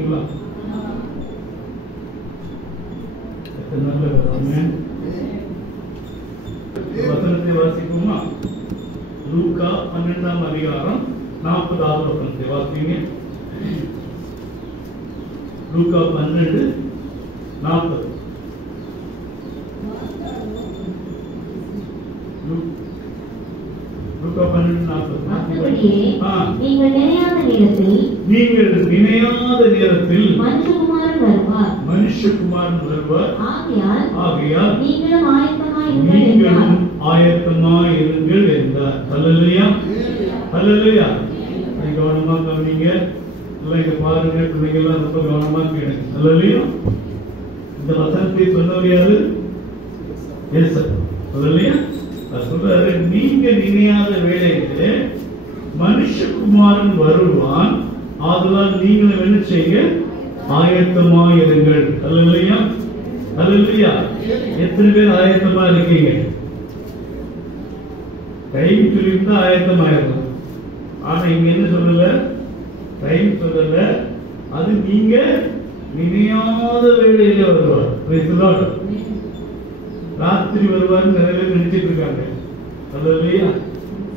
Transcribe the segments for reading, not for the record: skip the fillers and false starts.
இருக்கீங்களா? வசனத்தை வாசிப்போமா? லூக்கா 12ஆம் அதிகாரம் 40வது வசனத்தை வாசிங்க. லூக்கா 12:40. லூக்கா 12:40. நீங்கள் நினையாத நேரத்தில் மனுஷகுமாரன் வருவார். ஆகையால் நீங்களும் ஆயத்தமாய் இருங்கள் என்றார். ஹல்லேலூயா, ஹல்லேலூயா. கவனமா கவனிங்க. எல்லாம் இங்க பாருங்க, பிள்ளைங்க எல்லாம் ரொம்ப கவனமா கேளுங்க. ஹல்லேலூயா. இந்த வசனத்தை சொன்னவர் யாரு? இயேசப்பா. ஹல்லேலூயா. அது சொல்றாரு, நீங்க நினையாத வேளையிலே மனுஷகுமாரன் வருவான், ஆதலால் நீங்களும் என்ன செய்ய? ஆயத்தமாய் இருங்கள். ஹல்லேலூயா, ஹல்லேலூயா. எத்தனை பேர் ஆயத்தமா இருக்கீங்க? டைம் சொல்லியிருந்தா ஆயத்தமாயிருக்கும். ஆனா இங்க என்ன சொல்லல? டைம் சொல்லல. அது நீங்க நினையாத வேளையில வருவார். ராத்திரி வருவார் நிறைய பேர் நினைச்சிட்டு இருக்காங்க. ஹல்லேலூயா.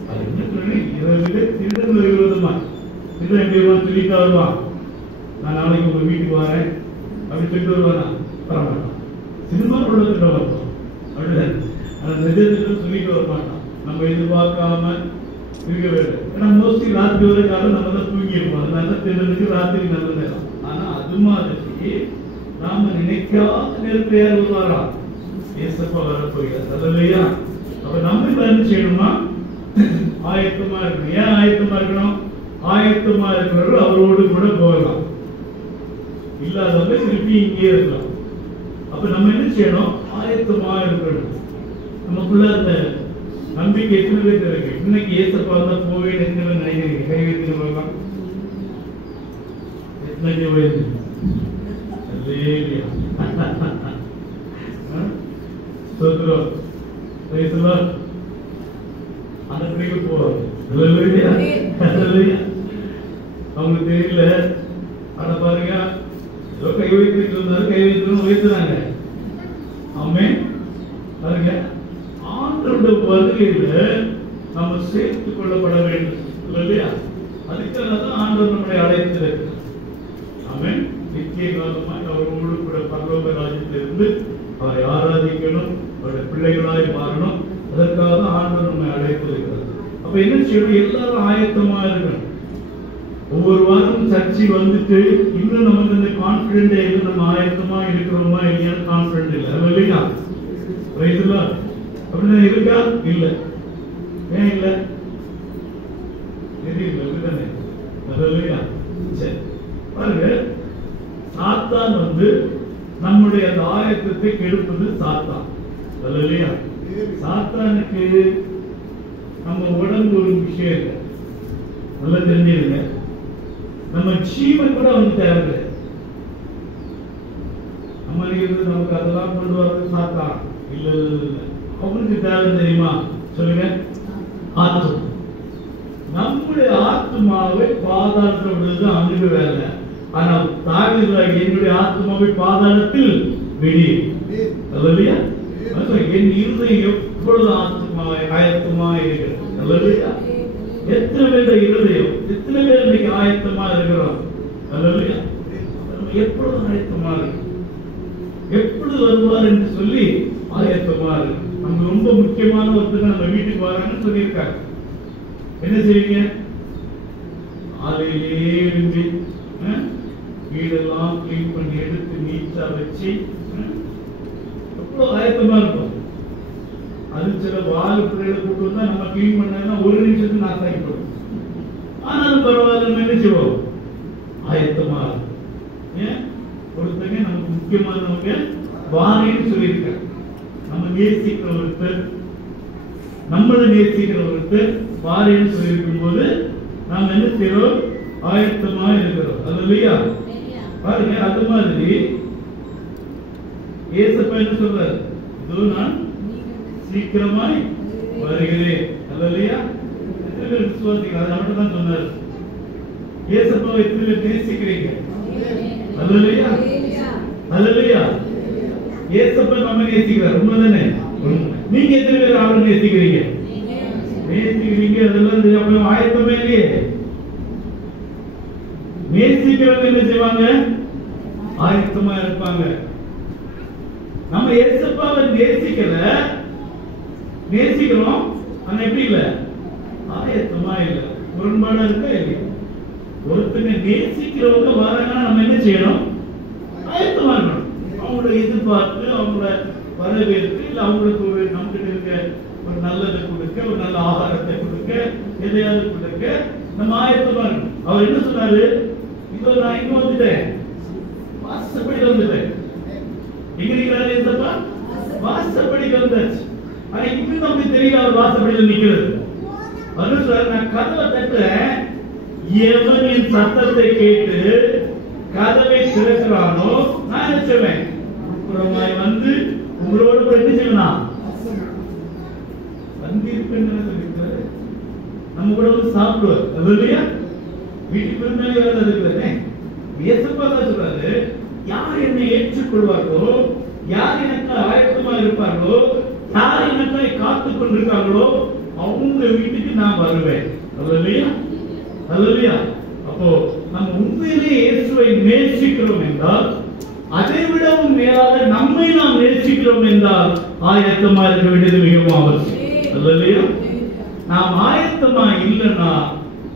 அது என்ன சொல்றேன்? இரவிலே திருடன் வருகிறதுமா, திருடன் எப்படிமா சொல்லிட்டு வருவான், நான் நாளைக்கு உங்க வீட்டுக்கு வரேன் அப்படி சொல்லிட்டு வருவானா? வரமாட்டான். சினிமா உலகத்துல வருவோம் அப்படிதான். ஆனா நிஜத்துல சொல்லிட்டு வரமாட்டான். நம்ம எதிர்பார்க்காம இருக்க வேண்டும். ஏன்னா மோஸ்ட்லி ராத்திரி வரை காலம் நம்ம தான் தூங்கி இருப்போம். அதனால திருடனுக்கு ராத்திரி நல்ல நேரம். ஆனா அது மாதிரி நாம நினைக்காத நேரத்தில் யார் வருவாரா? இயேசப்பா வரப்போகிறார். ஹல்லேலூயா. அப்ப நம்ம என்ன செய்யணுமா? ஆயத்தமா இருக்கணும். ஏன் ஆயத்தமா இருக்கணும்? ஆயத்தமா இருக்கிறவர்கள் அவரோடு கூட போகலாம், இல்லாதவங்க திருப்பி இங்கே இருக்கலாம். அப்ப நம்ம என்ன செய்யணும்? ஆயத்தமா இருக்கணும். நமக்குள்ள அந்த நம்பிக்கை எத்தனை பேர் இருக்கு? இன்னைக்கு ஏசப்பா தான் போவேன் எத்தனை நினைக்கிறீங்க? கை வைத்து போகலாம். எத்தனை வயது? அந்த பிள்ளைக்கு போவாங்க. அவங்களுக்கு தெரியல. அத பாருங்க, கை வைத்து இருந்தாரு, கை வைத்து வைத்துறாங்க. ஆமென். பாருங்க, ஆண்டவருடைய வருகையில நம்ம சேர்த்துக் கொள்ளப்பட வேண்டும் இல்லையா? அதுக்காக தான் ஆண்டவர் நம்மளை அழைத்திருக்கிறார். ஆமென். நித்திய காலமாய் அவரோடு கூட பரலோக ராஜ்யத்திலிருந்து அவரை ஆராதிக்கணும், அவருடைய பிள்ளைகளாய் மாறணும். அதற்காக தான் ஆண்டவர் நம்மை அழைத்திருக்கிறார். அப்ப என்ன செய்யணும்? எல்லாரும் ஆயத்தமா இருக்கணும். ஒவ்வொரு வாரம் சர்ச்சை வந்துட்டு இன்னும் நமக்கு இந்த கான்பிடென்ட் இல்லை, நம்ம ஆயத்தமா இருக்கிறோமா இல்லையான்னு கான்பிடென்ட் இல்லை. அது இல்லையா? ரைட்டுங்களா? அப்படின்னா இருக்கா? இல்ல. ஏன் இல்ல? தெரியல. இல்லையா? சரி, பாருங்க, சாத்தான் நம்முடைய அந்த ஆயத்தத்தை கெடுப்பது சாத்தான். இல்லையா? சாத்தானுக்கு நம்ம உடம்பு ஒரு விஷயம் இல்லை, நல்லா தெரிஞ்சிருங்க. நம்ம ஜீவன் கூட அவனுக்கு தேவை. நம்ம நமக்கு அதெல்லாம் கொண்டு வரது சாத்தான் இல்ல. அவனுக்கு தேவை தெரியுமா? சொல்லுங்க. ஆத்மா. நம்முடைய ஆத்மாவை பாதாளத்தில் விடுறது அவனுக்கு வேலை. ஆனா தாவீது என்னுடைய ஆத்மாவை பாதாளத்தில் விடி. அல்லையா? என் இருதயம் எப்பொழுது ஆயத்தமா இருக்கிறது. அல்லையா? எத்தனை பேர் இருதயம், எத்தனை பேர் இன்னைக்கு ஆயத்தமா இருக்கிறோம்? அல்லையா? எப்பொழுது ஆயத்தமா இருக்கு, எப்பொழுது வருவார் என்று சொல்லி ஆயத்தமா இருக்கு. நம்ம ரொம்ப முக்கியமான ஒருத்தர் நம்ம வீட்டுக்கு வராங்கன்னு சொல்லியிருக்காங்க. என்ன செய்வீங்க? காலையிலே இருந்து வீடெல்லாம் கிளீன் பண்ணி எடுத்து நீட்டா வச்சு எவ்வளவு ஆயத்தமா இருக்கும். அது சில வாழ பிள்ளைகளை கூட்டு வந்தா நம்ம கிளீன் பண்ணா ஒரு நிமிஷத்துக்கு நாத்தாக்கிப்படும். ஆனாலும் பரவாயில்ல, நம்ம என்ன செய்வோம்? ஆயத்தமா இருக்கும். ஏன்? ஒருத்தங்க நமக்கு முக்கியமானவங்க வாரேன்னு சொல்லியிருக்காங்க. நம்ம நேசிக்கிற ஒருத்தர், நம்மளை நேசிக்கிற ஒருத்தர் வாரேன்னு சொல்லியிருக்கும் போது நாம என்ன செய்யறோம்? ஆயத்தமா இருக்கிறோம். அது இல்லையா? பாருங்க, அது மாதிரி ஏசப்பா என்ன சொல்றாரு? இதோ நான் சீக்கிரமாய் வருகிறேன். அல்லையா? விசுவாசிகள் அதை மட்டும் தான் சொன்னார். ஏசப்பாவை எத்தனை நேசிக்கிறீங்க? அல்லேலூயா அல்லேலூயா. இயேசுப்பா நம்ம நேசிக்கிறார், உண்மைதானே? நீங்க எத்தனை பேர் அவரை நேசிக்கிறீங்க? நேசிக்கிறீங்க, அதெல்லாம் அப்புறம் ஆயத்தமே இல்லையே. நேசிக்கிறவங்க என்ன செய்வாங்க? ஆயத்தமா இருப்பாங்க. நம்ம இயேசுப்பாவை நேசிக்கிறோம், ஆனா எப்படி இல்ல? ஆயத்தமா இல்ல. முரண்பாடா இருக்கா இல்லையா? ஒருத்தங்க நேசிக்கிறவங்க வராங்கன்னா நம்ம என்ன செய்யணும்? ஆயத்தமா இருக்கணும். அவங்கள எதிர்பார்த்து, அவங்கள வரவேற்று, இல்ல அவங்களுக்கு ஒரு நம்மகிட்ட இருக்க ஒரு நல்லதை கொடுக்க, ஒரு நல்ல ஆகாரத்தை கொடுக்க, எதையாவது கொடுக்க நம்ம ஆயத்தமா இருக்கணும். அவர் என்ன சொன்னாரு? இதோ நான் இங்க வந்துட்டேன், வாசப்படியில் வந்துட்டேன். எங்க இருக்கிறாரு ஏசப்பா? வாசப்படியில் வந்தாச்சு. ஆனா இன்னும் நமக்கு தெரியல அவர் வாசப்படியில் நிக்கிறது. அவர் சொல்றாரு, நான் கதவை தட்டுறேன், எவன் என் சத்தத்தை கேட்டு கதவை திறக்கிறானோ நான் என்ன செய்வேன்? அப்புறமாய் வந்து உங்களோட கூட என்ன செய்வேன்? வந்திருப்பேன்னு சொல்லிருக்காரு. நம்ம கூட வந்து சாப்பிடுவார். அது இல்லையா? வீட்டுக்கு இருந்தாலே வேலை இருக்கிறது. இயேசுப்பா தான் சொல்றாரு, யார் என்னை ஏற்றுக்கொள்வார்களோ, யார் எனக்கு ஆயத்தமா இருப்பார்களோ, யார் எனக்காக காத்துக் கொண்டிருக்காங்களோ அவங்க வீட்டுக்கு நான் வருவேன். அல்லேலூயா அல்லேலூயா. அப்போ நம்ம உண்மையிலே இயேசுவை நேசிக்கிறோம் என்றால், அதை விடவும் மேலாக நம்மை நாம் நேசிக்கிறோம் என்றால் ஆயத்தமா இருக்க வேண்டியது மிகவும் அவசியம். அல்லேலூயா. நாம் ஆயத்தமா இல்லைன்னா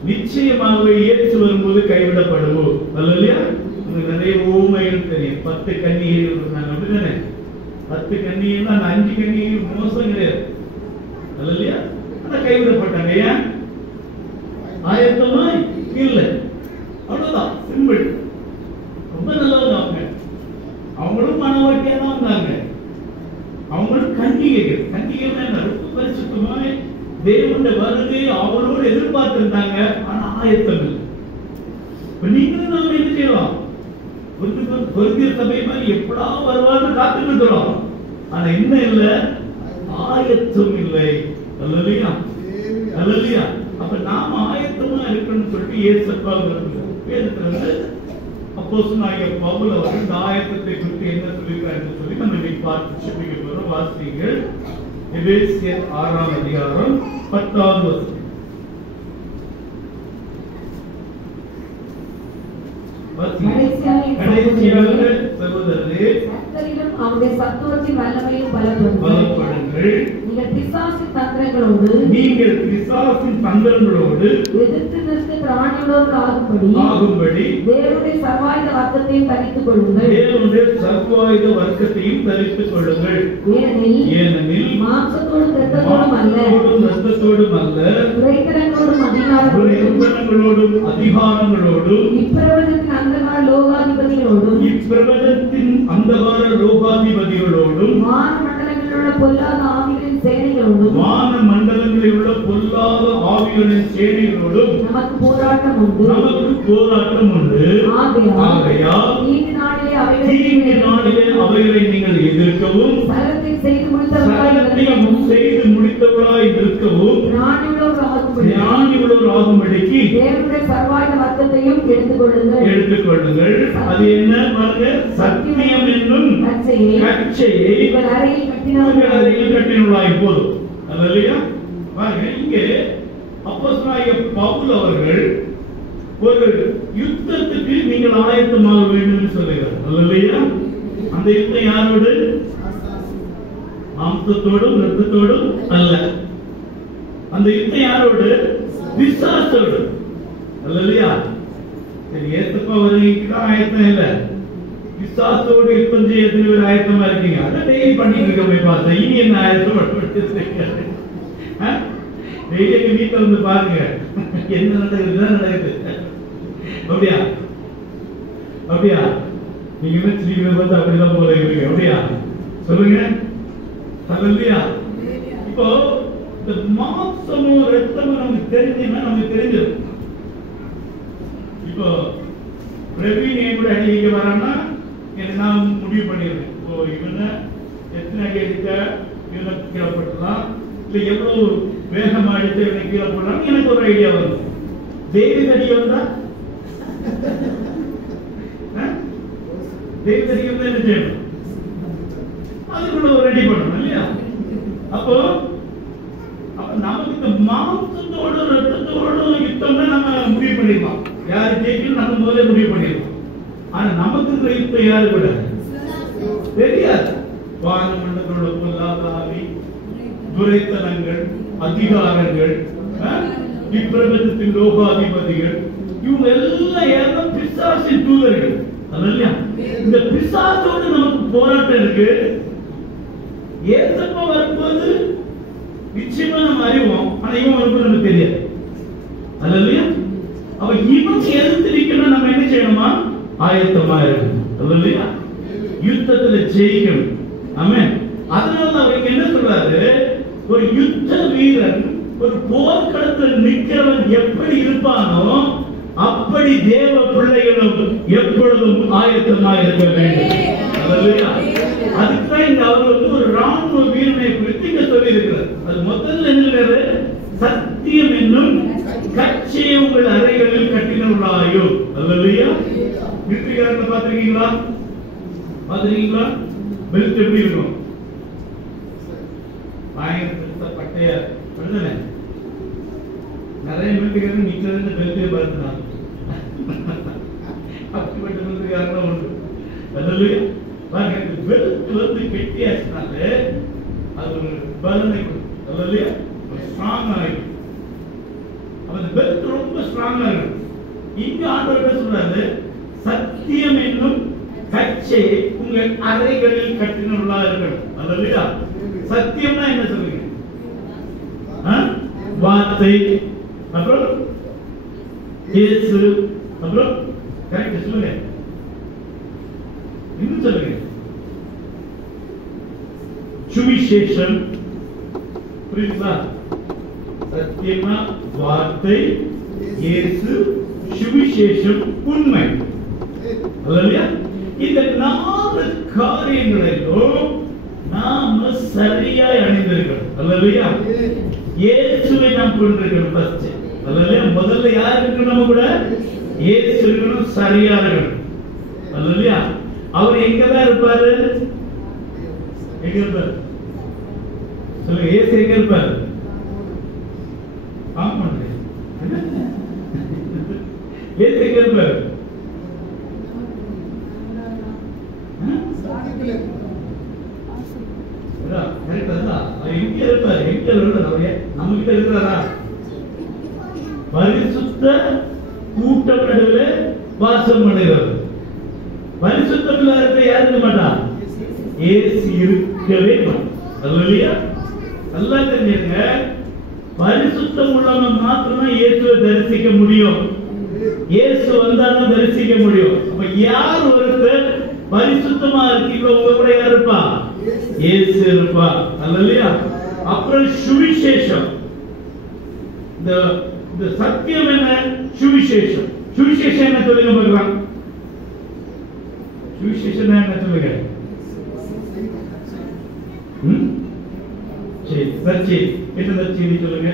நிச்சயமாகவே இயேசு வரும்போது கைவிடப்படுவோம். அல்லேலூயா. உங்களுக்கு நிறைய ஊமைகள் தெரியும். 10 கன்னிகைகள் இருந்தாங்க, அப்படிதானே? 10 கன்னிகைகள், அந்த 5 கன்னிகைகள் மோசம் கிடையாது. அல்லேலூயா. ஆனா கைவிடப்பட்டாங்க. ஏன்? ஆயத்தமா இல்ல. அவ்வளவுதான், சிம்பிள். ரொம்ப நல்லவங்க அவங்க. அவங்களும் மனவாட்டியா தான் வந்தாங்க. அவங்களும் கன்னிகைகள். கன்னிகைகள் என்ன? ரொம்ப பரிசுத்தமாய் தேவனுடைய வருகை அவரோடு எதிர்பார்த்திருந்தாங்க. ஆனா ஆயத்தம் இல்லை. நீங்களும் நாம என்ன செய்யலாம்? பொருந்திய சபை மாதிரி எப்படா வருவான்னு காத்துட்டு இருக்கிறோம். ஆனா என்ன இல்ல? ஆயத்தம் இல்லை. அல்லேலூயா அல்லேலூயா. அப்ப நாம ஆயத்தமா இருக்கணும்னு சொல்லிட்டு இயேசுப்பா வேதத்துல அப்போஸ்தலனாகிய பவுல் அவர் இந்த ஆயத்தத்தை குறித்து என்ன சொல்லியிருக்காருன்னு சொல்லி நம்ம இன்னைக்கு பார்த்து செபிக்க போறோம். வாசிங்கள் எபேசியர் 6ஆம் அதிகாரம் 10வது வசனம். கடைசியாக சகோதரரே, கர்த்தரிலும் அவருடைய சத்துவத்தின் வல்லமையில் பலப்படுங்கள். நீங்கள் பிசாசின் தந்திரங்களோடு எதிர்த்து நிற்க திராணியுள்ளோர் ஆகும்படி தேவனுடைய சர்வாயுத வர்க்கத்தையும் தரித்துக் கொள்ளுங்கள். ஏனெனில் மாம்சத்தோடும் இரத்தத்தோடும் அல்ல, துரைத்தனங்களோடும் அதிகாரங்களோடும் இப்பிரபஞ்சத்தின் அந்தகார லோகாதிபதிகளோடும் வான மண்டலங்களில் உள்ள பொல்லாத ஆவிகளின் சேனைகளோடும் நமக்கு போராட்டம் உண்டு. ஆகையால் தீங்கு நாளிலே அவைகளை நீங்கள் எதிர்க்கவும், சகலத்தையும் செய்து முடித்தவர்களாய் இருக்கவும் ஞானியுள்ளோர் ஆகும்படிக்கு தேவனுடைய சர்வாயுத வர்க்கத்தையும் எடுத்துக்கொள்ளுங்கள். அது என்ன பாருங்க? சத்தியம் என்னும் கச்சையை உங்கள் அறையில் கட்டினவர்களாய் போதும். அல்லேலூயா. பாருங்க, இங்கே அப்போஸ்தலனாகிய பவுல் அவர்கள் ஒரு யுத்தத்துக்கு நீங்கள் ஆயத்தமாக வேண்டும் என்று சொல்லுகிறார். அல்லேலூயா. அந்த யுத்தம் யாரோடு? மாம்சத்தோடும் இரத்தத்தோடும் அல்ல. அந்த யுத்தம் யாரோடு? பிசாசோடு. அல்லேலூயா. சரி, ஏசப்பா வருகைக்கு ஆயத்தம் இல்ல, பிசாசோடு யுத்தம் செய்ய எத்தனை பேர் ஆயத்தமா இருக்கீங்க? அதை டெய்லி பண்ணிட்டு இருக்க போய் பார்த்தேன். இனி என்ன ஆயத்தம் டெய்லி எங்க வீட்டுல வந்து பாருங்க என்ன நடக்குது. அப்படியா அப்படியா? நீங்க பார்த்து அப்படிதான் போல இருக்கு. அப்படியா? சொல்லுங்க. அல்லேலூயா. இப்போ இந்த மாம்சமும் ரத்தமும் நமக்கு தெரிஞ்சுன்னா நமக்கு தெரிஞ்சது. இப்போ பிரவீன் என் கூட அடி வைக்க வரான்னா நான் முடிவு பண்ணிடுறேன். இப்போ இவனை எத்தனை அடி அடிக்க இவனை கீழே போட்டுலாம், இல்லை எவ்வளவு வேகமா அடித்து இவனை கீழே போடலாம், எனக்கு ஒரு ஐடியா வரும். தேவி அடி வந்தா தெய்வம் என்ன செய்யணும்? அதுக்குள்ள ஒரு ரெடி பண்ணணும் இல்லையா? அப்போ நமக்கு இந்த மாம்சத்தோட ரத்தத்தோட யுத்தம்னா நம்ம முடிவு பண்ணிடலாம். யாரு ஜெயிக்கணும் நம்ம முதல்ல முடிவு பண்ணிடலாம். ஆனா நமக்கு யுத்தம் யாரு கூட தெரியாது. வான மண்டலங்களோட பொல்லாத ஆவி, துரைத்தனங்கள், அதிகாரங்கள், இப்பிரபஞ்சத்தின் லோகாதிபதிகள், இவங்க எல்லாம் யாரும் பிசாசின் தூதர்கள். இல்லையா? இந்த பிசாசோடு நமக்கு போராட்டம் இருக்கு. ஏசப்பா வரும்போது நிச்சயமா நம்ம அறிவோம். ஆனா இவன் வரும்போது நமக்கு தெரியாது. இல்லையா? அப்ப இவன் எதிர்த்து நிக்கணும். நம்ம என்ன செய்யணுமா? ஆயத்தமா இருக்கணும். இல்லையா? யுத்தத்துல ஜெயிக்கணும். ஆமென். அதனால அவர் என்ன சொல்றாரு? ஒரு யுத்த வீரன் ஒரு போர்க்களத்தில் நிற்கிறவன் எப்படி இருப்பானோ அப்படி தேவ பிள்ளைகளும் எப்பொழுதும் ஆயத்தமாக இருக்க வேண்டும். அதுக்குதான் இந்த அவர் வந்து ஒரு ராணுவ வீரனை குறித்து இங்க சொல்லி இருக்கிறார். அது முதல்ல என்ன? சத்தியம் என்னும் கச்சையை உங்கள் அறைகளில் கட்டினவர்களாயோ. அல்லையா? மிலிட்டரிக்காரங்க பாத்திருக்கீங்களா? பாத்திருக்கீங்களா? பெல்ட் எப்படி இருக்கும்? பட்டைய நிறைய மிலிட்டரிக்காரங்க நிக்கிறது பெல்ட்டே பார்த்துனாங்க. அப்படிப்பட்ட மிலிட்டரிக்காரங்க உண்டு. அல்லையா? பெல்ட் வந்து கெட்டியாச்சுனாலே அது ஒரு பலனை கொடுக்கும். அல்லையா? ஸ்ட்ராங் ஆகிடும். அந்த பெல்ட் ரொம்ப ஸ்ட்ராங்கா இருக்கும். இங்க ஆண்டவர் என்ன சொல்றாரு? சத்தியம் என்னும் கச்சையை உங்கள் அறைகளில் கட்டினவர்களா இருக்கணும். அல்லையா? சத்தியம்னா என்ன சொல்லுங்க? வார்த்தை, அப்புறம் இயேசு, அப்புறம் கரெக்ட் சொல்லுங்க. இன்னும் சொல்லுங்க. சுவிசேஷம். புரியுதா? சத்தியம்னா வார்த்தை, இயேசு, சுவிசேஷம், உண்மை. அல்லையா? இந்த 4 காரியங்களிலும் நாம சரியாய் அணிந்திருக்கணும். அல்லையா? இயேசுவை நாம் கொண்டிருக்கணும். ஃபர்ஸ்ட் அல்லையா? முதல்ல யார் இருக்கணும்? நம்ம கூட இயேசு இருக்கணும். சரியா இருக்கணும். அல்லையா? அவர் எங்கதான் இருப்பாரு? எங்க இருப்பாரு? சொல்லுங்க. இயேசு எங்க இருப்பாரு? இயேசு எங்க இருப்பாரு? பரிசுத்த கூட்டம் நடுவில் வாசம் பண்ணுகிறது. பரிசுத்தம் இல்லாத யார் இருக்க மாட்டா? இயேசு இருக்கவே இல்லையா? நல்லா தெரிஞ்சுங்க. பரிசுத்தம் உள்ளவன் மாத்திரமே இயேசுவை தரிசிக்க முடியும். இயேசு வந்தாலும் தரிசிக்க முடியும். அப்ப யார் ஒருத்தர் பரிசுத்தமா இருக்கீங்களோ உங்க கூட யார் இருப்பா? இயேசு இருப்பா. அல்லையா? அப்புறம் சுவிசேஷம். இந்த சத்தியம் என்ன? சுவிசேஷம். சுவிசேஷம் என்ன சொல்லுங்க பார்க்கலாம். சுவிசேஷம் என்ன சொல்லுங்க? சரி, சச்சி என்ன சச்சி சொல்லுங்க.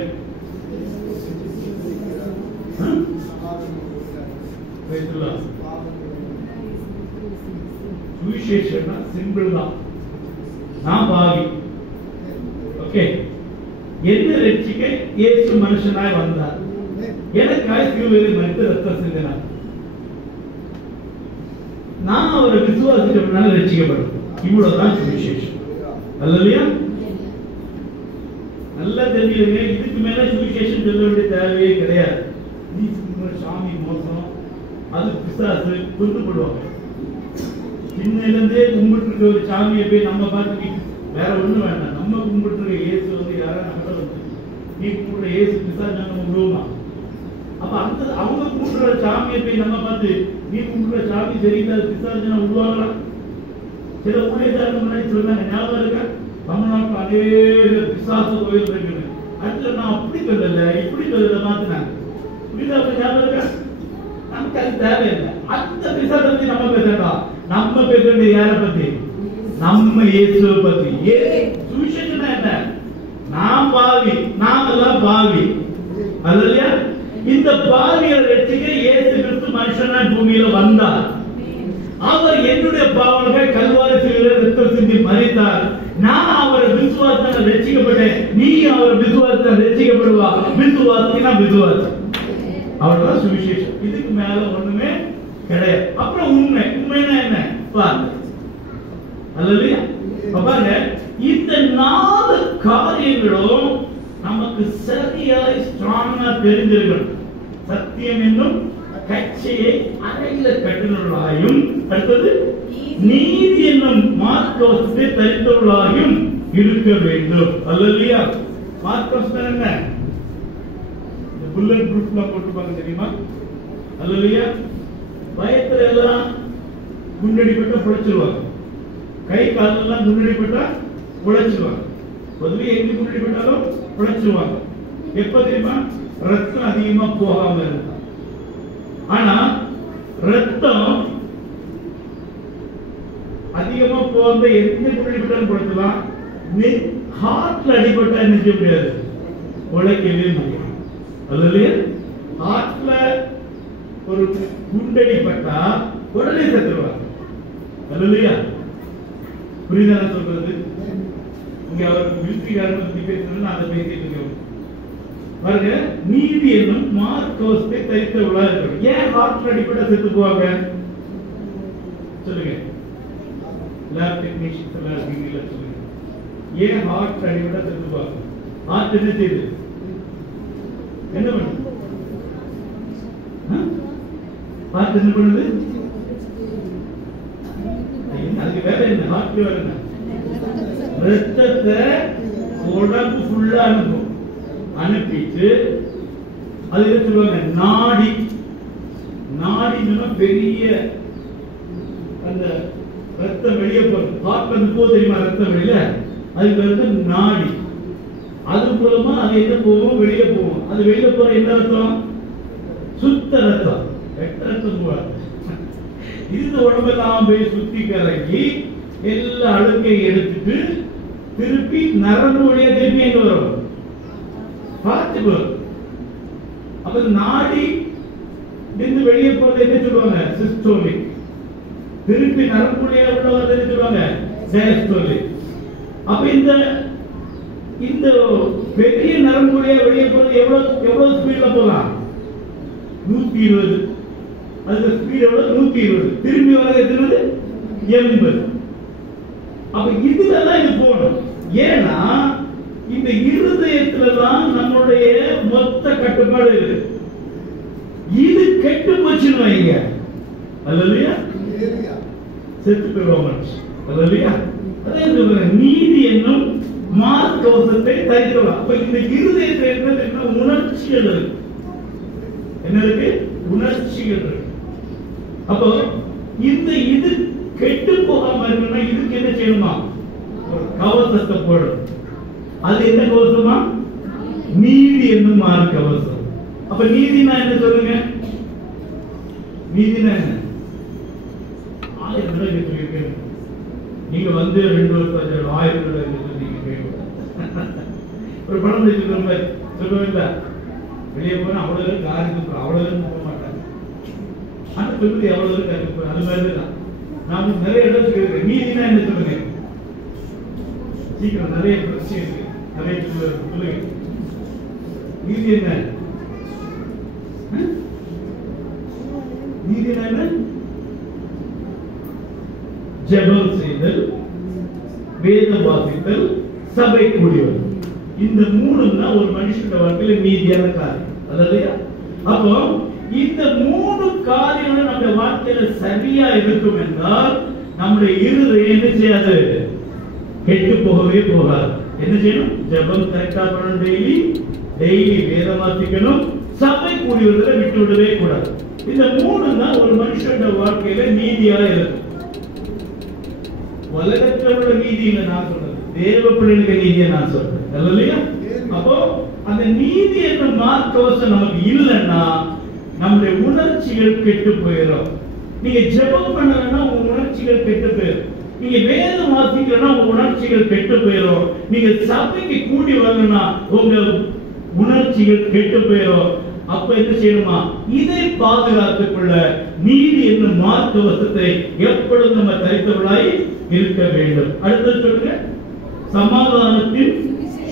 சுவிசேஷம்னா சிம்பிள் தான். நான் பாவி. ஓகே. என்ன ரட்சிக்க இயேசு மனுஷனாய் வந்தார். எனக்காய் சிலுவையில் மரித்து ரத்தம் சிந்தினார். நான் அவரை விசுவாசிக்கிறதுனால ரட்சிக்கப்படும். இவ்வளவுதான் சுவிசேஷம். அல்லையா? நல்லா தெரியுங்க. இதுக்கு மேல சுவிசேஷம் சொல்ல வேண்டிய தேவையே கிடையாது. நீ சாமி மோசம், அது பிசாசு கொண்டு போடுவாங்க. சின்னல இருந்தே கும்பிட்டு இருக்க ஒரு சாமியை போய் நம்ம பார்த்து வேற ஒண்ணு வேண்டாம். நம்ம கும்பிட்டு இருக்க இயேசு வந்து யாரா நம்ம நீ கும்பிடுற இயேசு பிசாசு நம்ம விடுவோமா? அப்ப அந்த அவங்க கும்பிடுற சாமியை போய் நம்ம பார்த்து நீ கும்பிடுற சாமி சரியில்லாத பிசாசு விடுவாங்களா? சில ஊழியர்கள் முன்னாடி சொல்றாங்க, ஞாபகம் இருக்கா? தமிழ்நாட்டில் அநேக பிசாசு கோயில் இருக்குது. அதுல நான் அப்படி சொல்லல இப்படி சொல்லல மாத்தினாங்க. புரியுதா? ஞாபகம் இருக்கா? நமக்கு அது தேவையில்லை. அந்த பிசாசை பத்தி நம்ம பேசலாம். நம்ம பேச வேண்டிய யாரை பத்தி? நம்ம இயேசுவை பத்தி. சுவிசேஷம் என்ன? நான் பாவி, நாம் எல்லாம் பாவி. அல்லையா? இந்த பாவியை ரட்சிக்க இயேசு கிறிஸ்து மனுஷனாய் பூமியில வந்தார். அவர் என்னுடைய என்னுடைய பாவங்களுக்காக கல்வாரி சிலுவையில் ரத்தம் சிந்தி மரித்தார். நான் அவரை விசுவாசத்தால் ரட்சிக்கப்பட்டேன். நீ அவரை விசுவாசத்தால் ரட்சிக்கப்படுவா. விசுவாசினா விசுவாசம். அவ்வளவுதான் சுவிசேஷம். இதுக்கு மேல ஒண்ணுமே கிடையாது. அப்புறம் உண்மை. உண்மைனா என்ன? அல்லேலூயா. பாருங்க, இந்த 4 காரியங்களும் நமக்கு சரியாய் ஸ்ட்ராங்கா தெரிஞ்சிருக்கணும். சத்தியம் என்னும் கச்சையை அறையில கட்டினவர்களாயும், அடுத்தது நீதி என்னும் மார்க்கவசத்தை தரித்தவர்களாயும் இருக்க வேண்டும். அல்லேலூயா. மார்க்கவசம் என்ன? புல்லட் ப்ரூஃப்லாம் போட்டுப்பாங்க தெரியுமா? அல்லேலூயா. பயத்துல எல்லாம் குண்டடிப்பட்ட புழைச்சிருவாங்க. கை காலெல்லாம் குண்டடிப்பட்டா புழைச்சிருவாங்க. பொதுவே எங்க குண்டடிப்பட்டாலும் புழைச்சிருவாங்க. எப்ப தெரியுமா? ரத்தம் அதிகமா போகாம இருந்தா. ஆனா ரத்தம் அதிகமா போகாம எந்த குண்டடிப்பட்டாலும் புழைச்சலாம். ஹார்ட்ல அடிபட்டா என்ன செய்ய முடியாது? உழைக்கவே முடியும். அல்லேலூயா. ஹார்ட்ல ஒரு குண்டடிப்பட்டா உடனே செத்துருவாங்க. அல்லேலூயா. புரியுதா சொல்றது? இங்க அவர் மிலிட்டரிக்காரன் பத்தி பேசுறது நான் அதை பேசிட்டு இருக்கேன். பாருங்க, நீதி என்னும் மார்க்கவசத்தை தரித்தவர்களா இருக்கணும். ஏன் ஹார்ட்ல அடிப்பட்டா செத்து போவாங்க? சொல்லுங்க. லேப் டெக்னீஷியன்ஸ் எல்லாம் இருக்கீங்களா? சொல்லுங்க. ஏன் ஹார்ட்ல அடிப்பட்டா செத்து போவாங்க? ஹார்ட் என்ன செய்யுது? என்ன பண்ணுது? ஹார்ட் என்ன பண்ணுது? அதுக்கு வேற என்ன? ஹார்ட் வேற என்ன? ரத்தத்தை உடம்பு ஃபுல்லா அனுப்பும். அனுப்பிட்டு அது என்ன சொல்லுவாங்க? நாடி. நாடினா பெரிய அந்த ரத்தம் வெளியே போறது. ஹார்ட் வந்து போ தெரியுமா? ரத்தம் வெளியில அதுக்கு வந்து நாடி. அது மூலமா அது என்ன போகும்? வெளியே போகும். அது வெளியே போற என்ன ரத்தம்? சுத்த ரத்தம். கெட்ட ரத்தம் போகாது. இந்த உடம்பெல்லாம் போய் சுத்தி கலக்கி எல்லா அழுக்கையும் எடுத்துட்டு திருப்பி நரம்பு வழியா திருப்பி எங்க வரும்? பார்த்துக்கு வரும். அப்ப நாடி இருந்து வெளியே போறது என்ன சொல்லுவாங்க? சிஸ்டோலிக். திருப்பி நரம்பு வழியா உள்ள வரது என்ன சொல்லுவாங்க? டயஸ்டோலிக். அப்ப இந்த பெரிய நரம்பு வழியா வெளியே போறது எவ்வளவு ஸ்பீட்ல போகலாம்? 120. அந்த ஸ்பீட் எவ்வளவு? 120. திரும்பி வரது எத்தனை? 80. அப்ப இதுலதான் இது போகணும். ஏன்னா இந்த இருதயத்துலதான் நம்மளுடைய மொத்த கட்டுப்பாடு இருக்கு. இது கெட்டு போச்சுன்னு வைங்க, அல்லேலூயா, செத்து போயிடுவோம் மனுஷன். அல்லேலூயா. அதே சொல்றேன், நீதி என்னும் மார்க்கவசத்தை தரித்தவர்கள். அப்ப இந்த இருதயத்துல என்ன? உணர்ச்சிகள் இருக்கு. என்ன இருக்கு? உணர்ச்சிகள் இருக்கு. அப்போ இது கெட்டு போகாம இருக்கணும்னா இதுக்கு என்ன செய்யணுமா? ஒரு கவசத்தை போடணும். அது என்ன கவசமா? நீதி என்னும் மார்க்க கவசம். அப்ப நீதினா என்ன சொல்லுங்க? நீதினா என்ன? 1000 தடவை சொல்லியிருக்கேன். நீங்க வந்து 2 வருஷம் 1000 தடவை சொல்லிருக்கீங்க. ஒரு படம் சொல்லுவேன், வெளியே போனா அவ்வளவு காரியம் அவ்வளவு போக மாட்டாங்க. ஆனா சொல்லுது எவ்வளவு இருக்கு? அது மாதிரிதான் நான் நிறைய இடம் சொல்லியிருக்கேன். நீதினா என்ன சொல்லுங்க? சீக்கிரம், நிறைய பிரச்சனை இருக்கு. நிறைய சொல்லுங்க. நீதி என்ன? நீதி என்ன? ஜெபம் செய்தல், வேதம் வாசித்தல், சபை கூடியவர். இந்த 3 தான் ஒரு மனுஷனோட வாழ்க்கையில நீதியான காரியம். அல்லையா? அப்போ இந்த 3 காரியங்களும் நம்ம வாழ்க்கையில சரியா இருக்கும் என்றால் நம்முடைய இருதயம் என்ன செய்யாது? கெட்டு போகவே போகாது. என்ன செய்யணும்? ஜெபம் கரெக்டா பண்ணணும். டெய்லி வேதம் வாசிக்கணும். சபை கூடியவர்களை விட்டு விடவே கூடாது. இந்த 3 தான் ஒரு மனுஷனோட வாழ்க்கையில நீதியா இருக்கும். உலகத்தில் உள்ள நீதி இல்லை நான் சொல்றது, தேவ பிள்ளைகளுக்கு நீதியை நான் சொல்றேன். இல்லையா? அப்போ அந்த நீதி என்ற மார்க்கவசம் நமக்கு இல்லைன்னா நம்முடைய உணர்ச்சிகள் கெட்டு போயிடும். நீங்க ஜெபம் பண்ணலன்னா உங்க உணர்ச்சிகள் கெட்டு போயிடும். நீங்க வேதம் வாசிக்கலன்னா உங்க உணர்ச்சிகள் கெட்டு போயிடும். நீங்க சபைக்கு கூடி வரணும்னா உங்க உணர்ச்சிகள் கெட்டு போயிடும். அப்ப என்ன செய்யணுமா? இதை பாதுகாத்துக் கொள்ள நீதி என்னும் மார்க்கவசத்தை எப்பொழுதும் நம்ம தரித்தவர்களாய் இருக்க வேண்டும். அடுத்து சொல்லுங்க, சமாதானத்தின்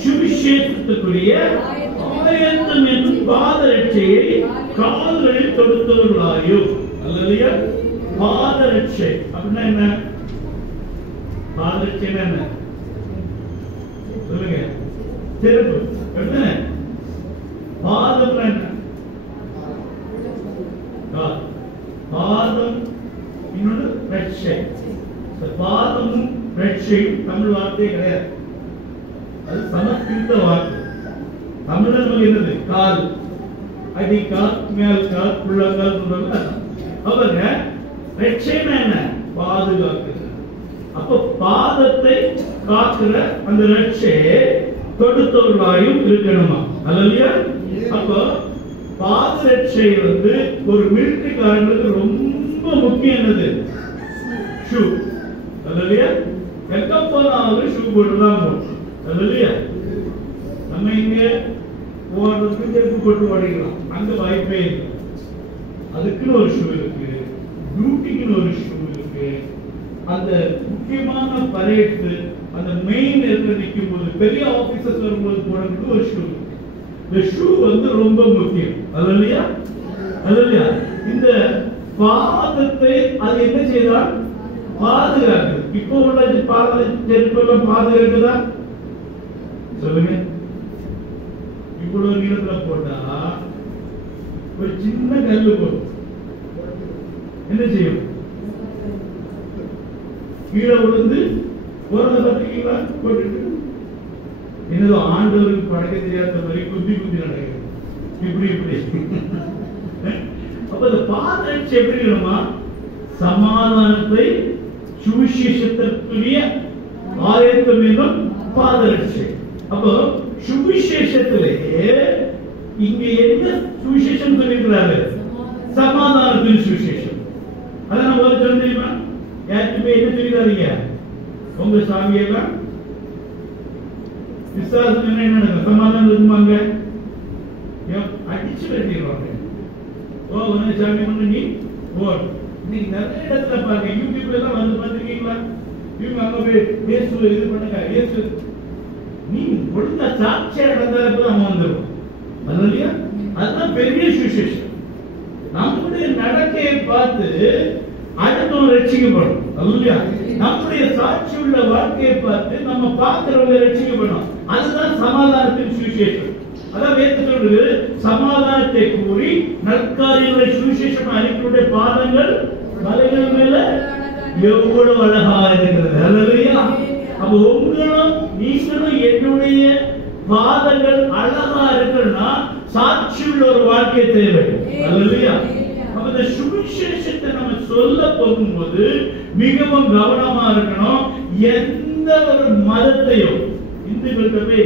சுவிசேஷத்துக்குரிய ஆயத்தம் என்னும் பாதரட்சையை கால்களில் தொடுத்தவர்களாயும். அல்லேலூயா. பாதரட்சை அப்படின்னா என்ன? பாதரட்சை என்ன சொல்லுங்க? செருப்பு. பாதம் என்ன? பாதம் இன்னொரு ரட்சை. பாதமும் ரட்சையும் தமிழ் வார்த்தையே கிடையாது, அது சமஸ்கிருத வார்த்தை. தமிழ்ல நமக்கு என்னது? கால், அடிக்கால், மேல் கால், உள்ளங்கால் சொல்றாங்க. அவங்க ரட்சைனா என்ன? பாதுகாக்கிறது. அப்ப பாதத்தை காக்கிற அந்த ரட்சையை தொடுத்தவர்களாயும் இருக்கணுமா? அல்லையா? அப்ப பாதரட்சை ஒரு மிலிட்டரிக்காரங்களுக்கு ரொம்ப முக்கியம். என்னது? ஷூ. அல்லையா? எங்க போனாலும் ஷூ போட்டுதான் போகணும். அல்லையா? நம்ம இங்க ஓடுறதுக்கு செருப்பு போட்டு ஓடிக்கலாம், அங்க வாய்ப்பே இல்லை. அதுக்குன்னு ஒரு ஷூ இருக்கு, டியூட்டிக்குன்னு ஒரு ஷூ இருக்கு. அந்த முக்கியமான பரேட், அந்த மெயின் இடத்துல நிற்கும் போது, பெரிய ஆபீசர்ஸ் வரும்போது போடுறதுக்கு ஒரு ஷூ. இந்த ஷூ ரொம்ப முக்கியம். அல்லையா? அல்லையா? இந்த பாதத்தை அது என்ன செய்தால் பாதுகாக்குது. இப்போ உள்ள செருப்பெல்லாம் பாதுகாக்குதா? சொல்லுங்க. இவ்வளவு நீளத்துல போட்டா ஒரு சின்ன கல்லு போடும், என்ன செய்யும்? கீழே விழுந்து போறத பார்த்தீங்களா? போட்டுட்டு என்னதோ ஆண்டவருக்கு படைக்க தெரியாத மாதிரி குத்தி குத்தி நடக்குது, இப்படி இப்படி. அப்ப இந்த பாதரட்சை எப்படி இருக்கணுமா? சமாதானத்தை சுவிசேஷத்திற்குரிய ஆயத்தம் என்னும் பாதரட்சை. அப்போ சுவிசேஷத்திலேயே இங்க என்ன சுவிசேஷம் சொல்லியிருக்கிறாரு? சமாதானத்தின் சுவிசேஷம். அதான் நம்ம தெரியுமா? யாருக்குமே என்ன தெரியாதீங்க, உங்க சாமியெல்லாம் விசுவாசம் என்ன நடக்கும்? சமாதானம் இருக்குமாங்க? அடிச்சு கட்டிடுவாங்க. ஓ உன்ன சாமி ஒண்ணு நீ ஓ. நீங்க நிறைய இடத்துல பாருங்க, யூடியூப்ல எல்லாம் வந்து பாத்துருக்கீங்களா? இவங்க அங்க போய் இயேசு இது பண்ணுங்க, இயேசு நீ ஒழுங்கா சாட்சியா நடந்தாலும் நம்ம வந்துடும். இல்லையா? அதுதான் பெரிய சுவிசேஷம். நம்முடைய நடக்கையை பார்த்து அடுத்தவங்க ரட்சிக்கப்படும். இல்லையா? நம்முடைய சாட்சி உள்ள வாழ்க்கையை பார்த்து நம்ம பார்க்கிறவங்க ரட்சிக்கப்படும். அதுதான் சமாதானத்தின் சுவிசேஷம். அதான் வேதம் சொல்றது, சமாதானத்தை கூறி நற்காரியங்களை சுவிசேஷம் அறிக்கையுடைய பாதங்கள் மலைகள் மேல எவ்வளவு அழகா இருக்கிறது. அல்லையா? அப்ப உங்களும் நீங்களும் என்னுடைய பாதங்கள் அழகா இருக்கணும்னா சாட்சி உள்ள ஒரு வாழ்க்கை தேவை. அல்லையா? அப்ப இந்த சுவிசேஷத்தை நம்ம சொல்ல போகும்போது மிகவும் கவனமா இருக்கணும். எந்த ஒரு மதத்தையும் இந்துக்கள்கிட்ட போய்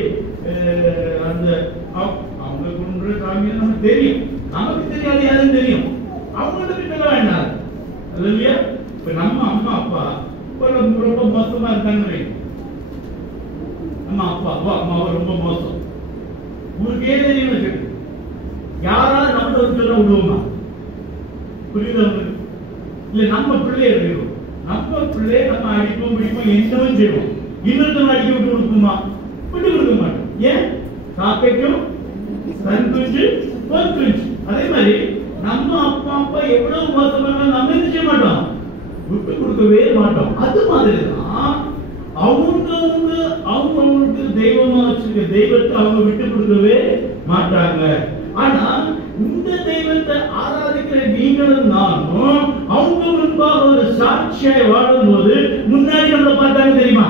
அந்த அவங்க கொண்டு சாமியை நமக்கு தெரியும், நமக்கு தெரியாது, யாரும் தெரியும், அவங்கள்ட்ட போய் வேண்டாம். இல்லையா? இப்ப நம்ம அம்மா அப்பா ரொம்ப மோசமா இருக்காங்க, நம்ம அப்பா அம்மாவை ரொம்ப மோசம், ஊருக்கே தெரியும், யாராவது நம்ம சொல்ல விடுவோமா? புரியுதா? இல்ல நம்ம பிள்ளைய இருக்கணும், நம்ம பிள்ளைய நம்ம அடிப்போம் பிடிப்போம் என்னவும் செய்வோம், இன்னொருத்தவங்க அடிக்க விட்டு கொடுக்குமா? விட்டு கொடுக்க மாட்டோம். ஏன்? காக்கைக்கும் தன் குஞ்சு பொன் குஞ்சு. அதே மாதிரி நம்ம அப்பா அப்பா எவ்வளவு மோசமான நம்ம என்ன செய்ய மாட்டோம், விட்டு கொடுக்கவே மாட்டோம். அது மாதிரிதான் அவங்களுக்கு தெய்வமா வச்சிருக்க தெய்வத்தை அவங்க விட்டு கொடுக்கவே மாட்டாங்க. ஆனா இந்த தெய்வத்தை ஆராதிக்கிற நீங்களும் நானும் அவங்க முன்பாக ஒரு சாட்சியாய் வாழும் போது முன்னாடி நம்மளை பார்த்தாங்க தெரியுமா?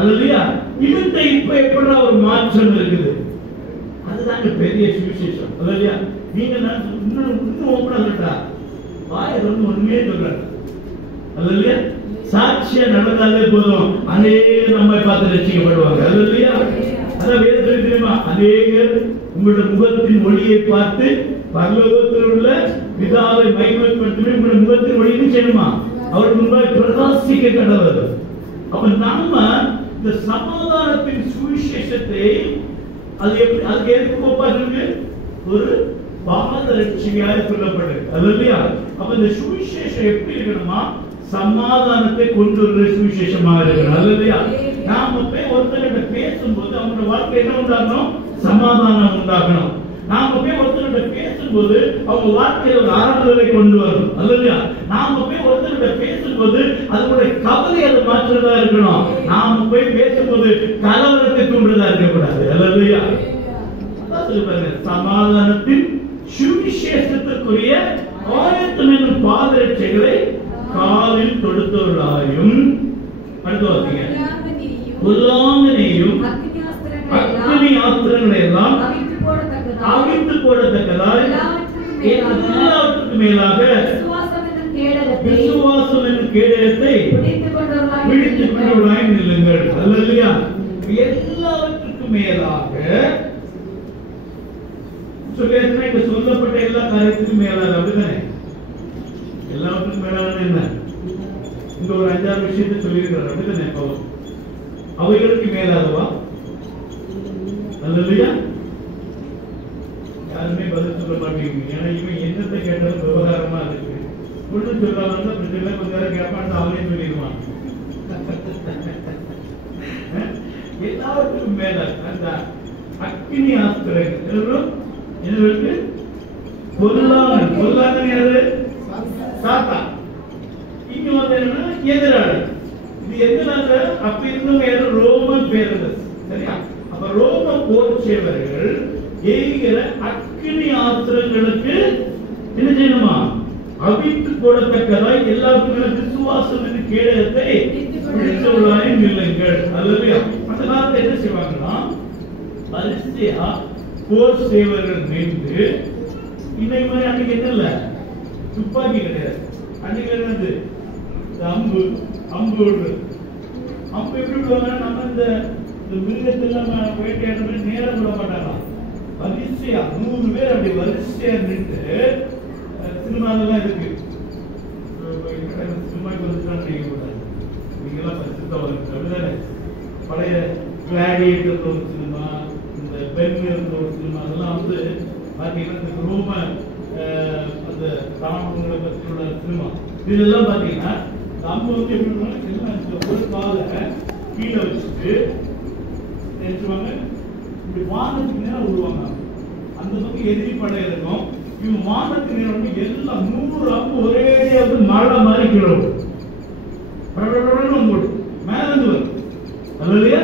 அல்லையா? இவங்க இப்ப எப்படி ஒரு மாற்றம் இருக்குது, அதுதாங்க பெரிய சுவிசேஷம். அல்லையா? நீங்க இன்னும் ஓப்பனா சொல்றா வாய் ஒண்ணுமே சொல்றாரு. அல்லையா? சாட்சியா நடந்தாலே போதும், அநேகர் நம்மை பார்த்து ரட்சிக்கப்படுவாங்க. அல்லையா? அதான் வேதத்தில் தெரியுமா? அநேகர் உங்களுடைய முகத்தின் ஒளியை பார்த்து பரலோகத்தில் உள்ள பிதாவை மகிமைப்படுத்தி உங்களுடைய முகத்தின் ஒளியை செய்யணுமா? அவர் முன்பாக பிரகாசிக்க கடவுள். அப்ப நம்ம இந்த சமாதானத்தின் சுவிசேஷத்தை அது எப்படி அதுக்கு ஏற்ப ஒரு பாதரட்சியாய் சொல்லப்பட்டது. அல்லேலூயா. அப்ப இந்த சுவிசேஷம் எப்படி இருக்கணுமா? சமாதானத்தை கொண்டு வர சுவிசேஷமா இருக்கணும். அல்லேலூயா. நாம போய் ஒருத்தர்கிட்ட பேசும்போது அவங்க வாழ்க்கை என்ன உண்டாகணும்? சமாதானம் உண்டாகணும். நாம போய் ஒருத்தர்கிட்ட பேசும்போது அவங்க வாழ்க்கையில ஒரு ஆறுதலை கொண்டு வரணும். அல்லேலூயா. நாம போய் ஒருத்தர்கிட்ட பேசும்போது அதனுடைய கவலை அது மாற்றுறதா இருக்கணும். நாம போய் பேசும்போது கலவரத்தை தூண்டுறதா இருக்கக்கூடாது. அல்லேலூயா. சமாதானத்தின் சுவிசேஷத்திற்குரிய ஆயத்தம் என்னும் பாதரட்சைகளை காலில் தொடுத்தவர்களாயும், அடுத்து வாசிங்க, உல்லாங்கனையும் அக்னி ஆஸ்திரங்களை எல்லாம் அவிழ்த்து போடத்தக்கதாய் எல்லாவற்றுக்கும் மேலாக விசுவாசம் என்னும் கேடயத்தை பிடித்துக் கொண்டவர்களாய் நில்லுங்கள். அல்லேலூயா. எல்லாவற்றுக்கும் மேலாக சொல்லப்பட்ட எல்லா காரியத்துக்கும் மேலாக, அப்படித்தானே? எல்லாவற்றுக்கும் மேலாக என்ன? இந்த ஒரு 5-6 விஷயத்தை சொல்லியிருக்கிறார், அப்படித்தானே? அவைகளுக்கு மேலாகவா? அல்லேலூயா. யாருமே பதில் சொல்ல மாட்டேங்குது. ஏன்னா இவன் என்னத்தை கேட்டாலும் விவகாரமா இருக்கு. ஒன்றும் சொல்லாம பிரச்சனை கொஞ்ச நேரம் கேட்பான், அவனே சொல்லிடுவான். எல்லாவற்றுக்கும் மேல அந்த அக்னி ஆஸ்திரங்கள் என்னவென்று பொல்லாங்கன். பொல்லாங்கன் யாரு? சாத்தான். இங்க வந்து என்னன்னா எதிராளி. இது எதனால? அப்ப இருந்தவங்க யாரும் ரோமன் பேரரசு. சரியா? அப்ப ரோம போர் சேவர்கள் எய்கிற அக்னி ஆஸ்திரங்களுக்கு என்ன செய்யணுமா? அவித்து போடத்தக்கதாய் எல்லாத்துக்கும் விசுவாசம் என்று கேடயத்தை பிடித்தவர்களாய் நில்லுங்கள். அல்லேலூயா. அந்த காலத்துல என்ன செய்வாங்கன்னா, வரிசையா போர் சேவர்கள் நின்று, இன்னைக்கு மாதிரி அன்னைக்கு என்ன இல்ல, துப்பாக்கி கிடையாது. அன்னைக்கு என்னது? அம்பு. அம்பு எப்படி விடுவாங்க? நம்ம இந்த மிருகத்தெல்லாம் வேட்டையாடுற நேரம் விட மாட்டாங்க. வரிசையா 100 பேர் அப்படி வரிசையா நின்று, சினிமாலாம் இருக்கு. சினிமாக்கு வந்துட்டான்னு நினைக்கக்கூடாது. நீங்கெல்லாம் பரிசுத்தம் இருக்கு, அப்படிதானே? பழைய கிளாடியேட்டர் ஒரு சினிமா, இந்த பெண் இருந்த ஒரு சினிமா, அதெல்லாம் வந்து பாத்தீங்கன்னா இந்த ரோம அந்த ராமங்களை பற்றியுள்ள சினிமா. இதெல்லாம் பாத்தீங்கன்னா நம்ம வந்து எப்படி ஒரு காலை கீழே வச்சுட்டு நினைச்சுவாங்க, இப்படி வானத்துக்கு நேரம் விடுவாங்க. அந்த பக்கம் எதிரி படை இருக்கும். இவங்க வானத்துக்கு நேரம் வந்து எல்லாம் 100 அம்பு ஒரே மழை மாதிரி கிளம்பு மேல இருந்து வரும். அல்லேலூயா.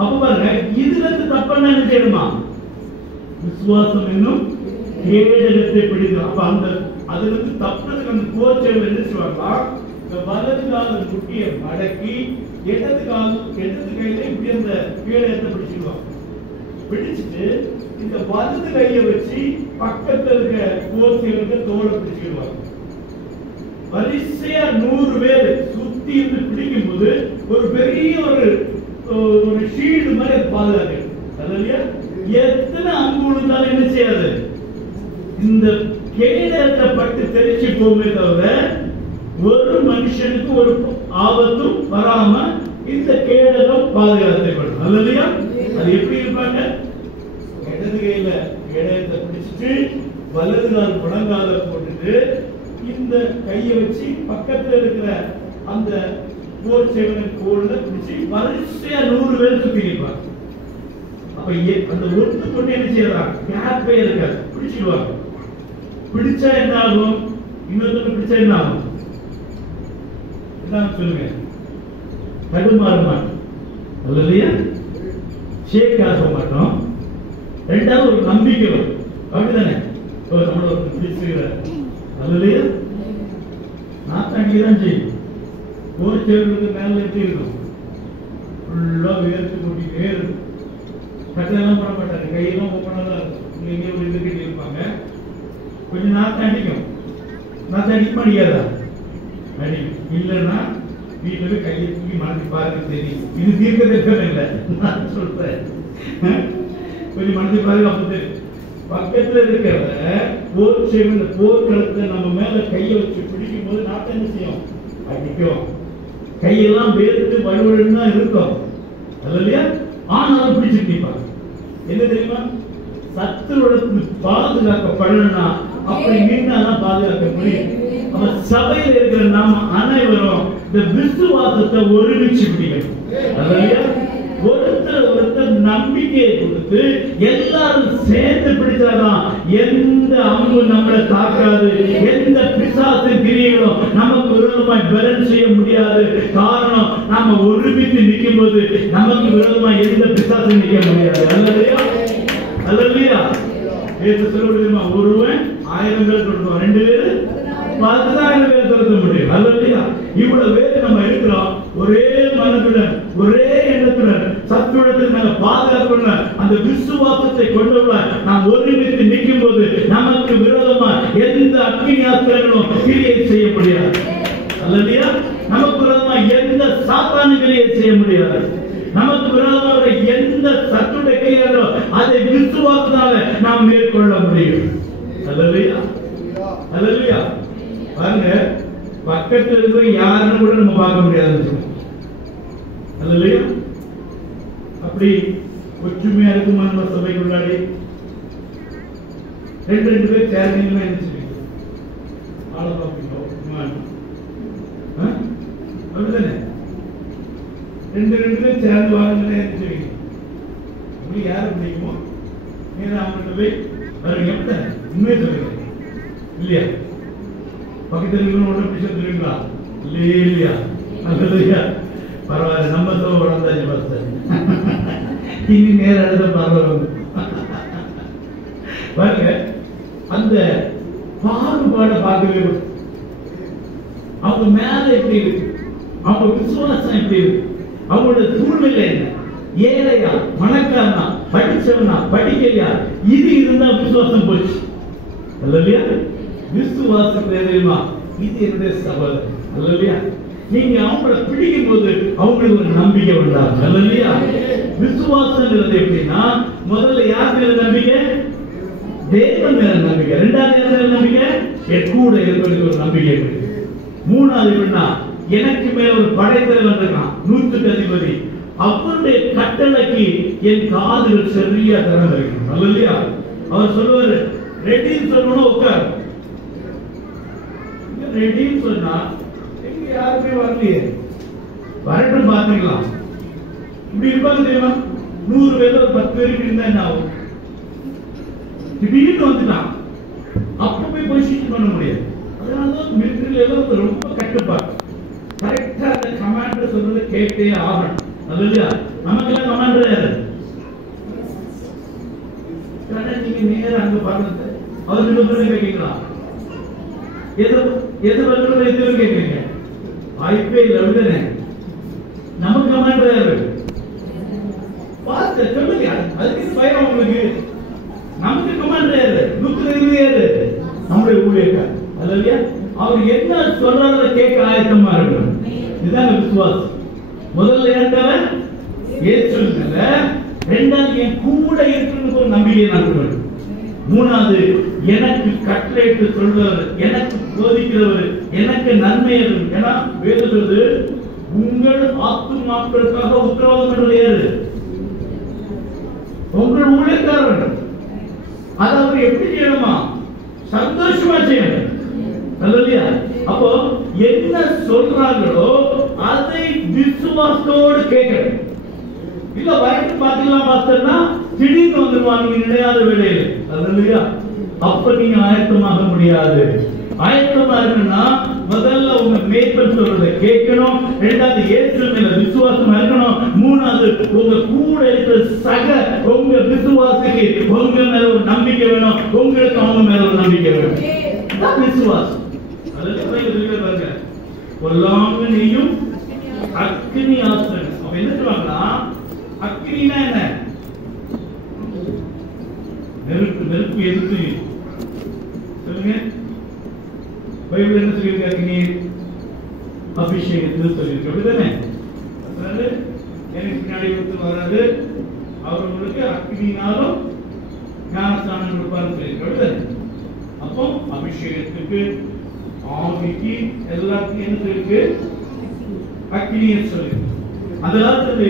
அப்ப பாருங்க, இதுல இருந்து தப்பான என்ன செய்யணுமா? விசுவாசம் என்னும் கேடயத்தை பிடிக்கும். அப்ப அந்த அதுல இருந்து தப்புறதுக்கு அந்த கோச்சைகள் என்ன செய்வாங்களா? இந்த வலது கால முட்டிய மடக்கி இடது கையில இப்படி அந்த கேடயத்தை பிடிச்சிடுவாங்க. பிடிச்சிட்டு இந்த வலது கையை வச்சு பக்கத்துல இருக்க கோச்சைகளுக்கு தோலை பிடிச்சிடுவாங்க. வரிசையா 100 பேர் சுத்தி இருந்து பிடிக்கும் போது ஒரு பெரிய ஒரு ஷீல்டு மாதிரி பாதுகாக்க. அல்லேலூயா. எத்தனை அம்பு விழுந்தாலும் என்ன செய்யாது? இந்த கேடயத்தை பட்டு தெரிச்சு போகுமே தவிர ஒரு மனுஷனுக்கு ஒரு ஆபத்தும் வராம இந்த கேடயம் பாதுகாக்கப்படும். அல்லேலூயா. அது எப்படி இருப்பாங்க? இடது கையில கேடயத்தை பிடிச்சிட்டு வலது கால் முழங்கால போட்டுட்டு இந்த கையை வச்சு பக்கத்துல இருக்கிற அந்த போர் சேவகன் கோல்ல பிடிச்சி வரிசையா 100 பேர் சுத்தி நிற்பாங்க. அப்ப அந்த ஒட்டு கொண்டு என்ன செய்யறாங்க? கேப்பே இருக்காது, பிடிச்சிடுவாங்க. பிடிச்சா என்ன ஆகும்? இன்னொருத்தர் பிடிச்சா என்ன ஆகும்? என்ன சொல்லுங்க? தடுமாற மாட்டோம். அல்லேலூயா. ஷேக் ஆக மாட்டோம். ரெண்டாவது ஒரு நம்பிக்கை வரும். அப்படிதானே? நம்மள ஒரு பிடிச்சுக்கிறார். அல்லேலூயா. நான் தங்கிதான் செய்யும். போர் சேவர்களுக்கு மேல எப்படி இருக்கும்? ஃபுல்லா வேர்த்து கொட்டிட்டே இருக்கும். கட்டெல்லாம் பண்ண மாட்டாங்க, கையெல்லாம் ஓப்பனாதான் இருக்கும். இங்கே ஒரு இது கட்டி இருப்பாங்க. கொஞ்சம் நாத்தம் அடிக்கும். நாத்தம் அடிக்க மாட்டேங்காதா? அடிக்கும். இல்லைன்னா வீட்டுல போய் கையை தூக்கி மனசு பாருங்க தெரியும். இது தீர்க்க தரிசனம் இல்லை, நான் சொல்றேன். கொஞ்சம் மனசு பாருங்க, அப்ப தெரியும். பக்கத்துல இருக்கிற போர் சேவன் போர்க்களத்தை நம்ம மேல கையை வச்சு பிடிக்கும் போது நாத்தம் என்ன செய்யும்? அடிக்கும். கையெல்லாம் வேர்த்து வலுவழுன்னு தான் இருக்கும். அல்லேலூயா. ஆனாலும் பிடிச்சிட்டு நிற்பாங்க. என்ன தெரியுமா? சத்துருடத்து பாதுகாக்கப்படணும்னா அப்படி நின்னாதான் பாதுகாக்க முடியும். அப்ப சபையில இருக்கிற நம்ம அனைவரும் இந்த விசுவாசத்தை ஒருமிச்சு பிடிக்கணும். அதாவது ஒருத்தர் நம்பிக்கையை கொடுத்து எல்லாரும் சேர்ந்து பிடிச்சாதான் எந்த அம்பு நம்மளை தாக்காது, எந்த பிசாசின் கிரியைகளும் நமக்கு விரோதமாய் பேலன்ஸ் செய்ய முடியாது. காரணம், நாம ஒருமித்து நிற்கும் போது நமக்கு விரோதமாய் எந்த பிசாசும் நிற்க முடியாது. அல்லையா அல்லையா? சொல்லுமா, ஒருவன் 1000 பேர் சொல்லுவான், 2 பேர் 10,000 பேர் திறக்க முடியும். அல்லையா? இவ்வளவு பேர் நம்ம இருக்கிறோம், ஒரே மனதுடன் ஒரே எண்ணத்துடன் சத்துடத்தில் நாங்க பாதுகாக்கணும். அந்த விசுவாசத்தை கொண்டவள நாம் ஒருமித்து நிற்கும் போது நமக்கு விரோதமா எந்த அக்கினி ஆஸ்திரங்களும் கிரியை செய்ய முடியாது. அல்லையா? நமக்கு விரோதமா எந்த சாத்தானும் கிரியை செய்ய முடியாது. நமக்கு விரோதமாக எந்த சத்துடைய கிரியைகளோ அதை விசுவாசத்தால நாம் மேற்கொள்ள முடியும். அல்லையா? அல்லையா? பாருங்க, பக்கத்தில் இருக்கிற யாருன்னு கூட நம்ம பார்க்க முடியாது. அல்லையா? அப்படி ஒற்றுமையா இருக்குமா நம்ம சபைக்குள்ளாடி? 2 பேர் சேர்ந்தீங்கன்னா என்ன செய்வீங்க? ஆளை பார்ப்பீங்களோ? அப்படிதானே? 2 பேர் சேர்ந்து வாங்கினா என்ன செய்வீங்க? உங்களுக்கு யாரை பிடிக்குமோ நீங்க அவங்கள்ட்ட போய் வருவீங்க. அப்படித்தானே? உண்மையை சொல்லுங்க இல்லையா? பக்கத்தில் இருக்கிற ஒன்றும் பிடிச்ச சொல்லுவீங்களா? இல்லையா? அல்லையா? பரவாயில்ல, நம்ம சோழ வளர்ந்தாச்சு பஸ். இனி நேர இடத்த பரவாயில்ல. பாருங்க, அந்த பாகுபாட பார்க்கவே அவங்க மேல எப்படி இருக்கு, அவங்க விசுவாசம் எப்படி இருக்கு, அவங்களோட சூழ்நிலை என்ன, ஏழையா பணக்காரனா படிச்சவனா படிக்கலையா, இது இருந்தா விசுவாசம் போச்சு. அல்லையா? விசுவாசம் தெரியுமா? இது என்னுடைய சகோதரன். அல்லையா? நீங்க அவங்கள பிடிக்கும் போது அவங்களுக்கு ஒரு நம்பிக்கை உண்டாகும். அல்லையா? விசுவாசங்கிறது எப்படின்னா, முதல்ல யார் மேல நம்பிக்கை? தேவன் மேல நம்பிக்கை. 2வது யார் மேல நம்பிக்கை? என் கூட இருப்பது ஒரு நம்பிக்கை. 3வது எப்படின்னா, எனக்கு மேல ஒரு படைத்தலைவன் இருக்கான், 100க்கு அதிபதி, அவருடைய கட்டளைக்கு என் காதுகள் சரியா திறந்து வைக்கணும். அல்லையா? அவர் சொல்லுவாரு, ரெடின்னு சொல்லணும், உட்கார். ரெடின்னு சொன்னா யாருமே வரலையே, வரட்டும் பாத்துக்கலாம். இப்படி இருப்பாங்க தெரியுமா? 100 பேர் 10 பேருக்கு இருந்தா என்ன ஆகும்? திடீர்னு வந்துட்டான், அப்ப போய் பொசிஷன் பண்ண முடியாது. அதனாலதான் மிலிட்டரியில எல்லாம் ரொம்ப கட்டுப்பாடு. கரெக்டா அந்த கமாண்டர் சொல்றதை கேட்டே ஆகணும். இல்லையா? நமக்கெல்லாம் கமாண்டர் யாரு? நீங்க நேரம் அங்க பாருங்க, அவருக்கு கேட்கலாம். எது வந்து கேட்கறீங்க? வாய்ப்பே இல்லை. அப்படிதானே? நமக்கு கமாண்டர் யாரு? பார்த்து சொல்லுங்க, அதுக்கு பயம் உங்களுக்கு. நமக்கு கமாண்டர் யாரு? 120 யாரு? நம்முடைய ஊழியக்கார். அல்லையா? அவர் என்ன சொல்றத கேட்க ஆயத்தமா இருக்கணும். இதுதான் விசுவாசம். முதல்ல ஏற்றவன் ஏற்றுங்க, 2வது என் கூட இருக்கிறது ஒரு நம்பிக்கை நான் கொடுக்கணும். 3வது எனக்கு கட்டளையிட்டு சொல்றவர், எனக்கு போதிக்கிறவர், எனக்கு நன்மை. ஏன்னா வேதம் சொல்றது, உங்கள் ஆத்துமாக்களுக்காக உத்தரவாதம் பண்றது யாரு? உங்கள் ஊழியக்காரர்கள். அதை அவர் எப்படி செய்யணுமா? சந்தோஷமா செய்யணும். இல்லையா? அப்போ என்ன சொல்றாங்களோ அதை விசுவாசத்தோடு கேட்கணும். இல்ல வரைக்கு பாத்தீங்களா பாஸ்டர்னா திடீர்னு வந்துருவாங்க நினையாத வேலையில. இல்லையா? அப்ப நீங்க ஆயத்தமாக முடியாது. ஆயத்தமா இருக்கணும்னா முதல்ல உங்க மேய்ப்பர் சொல்றதை கேட்கணும். 2வது இயேசு மேல விசுவாசமா இருக்கணும். 3வது உங்க கூட இருக்கிற சக உங்க விசுவாசிக்கு உங்க மேல ஒரு நம்பிக்கை வேணும், உங்களுக்கு அவங்க மேல ஒரு நம்பிக்கை வேணும். விசுவாசம். அதுக்கு கொல்லாம நீயும் அக்னி ஆஸ்திரன். அப்ப என்ன சொல்லுவாங்கன்னா, அக்னினா என்ன? நெருப்பு. நெருப்பு எதுக்கு சொல்லுங்க? பைபிள் என்ன சொல்லியிருக்கு? அக்னி அபிஷேகத்தில் சொல்லியிருக்கு. அப்படிதானே? அதாவது எனக்கு பின்னாடி வந்து வராது, அவர் உங்களுக்கு அக்னினாலும் ஞானஸ்தானம் கொடுப்பாரு சொல்லியிருக்கு. அப்படிதானே? அப்போ அபிஷேகத்துக்கு ஆவிக்கு எல்லாத்துக்கும் என்ன சொல்லியிருக்கு? அக்னியை சொல்லியிருக்கு. அந்த காலத்துல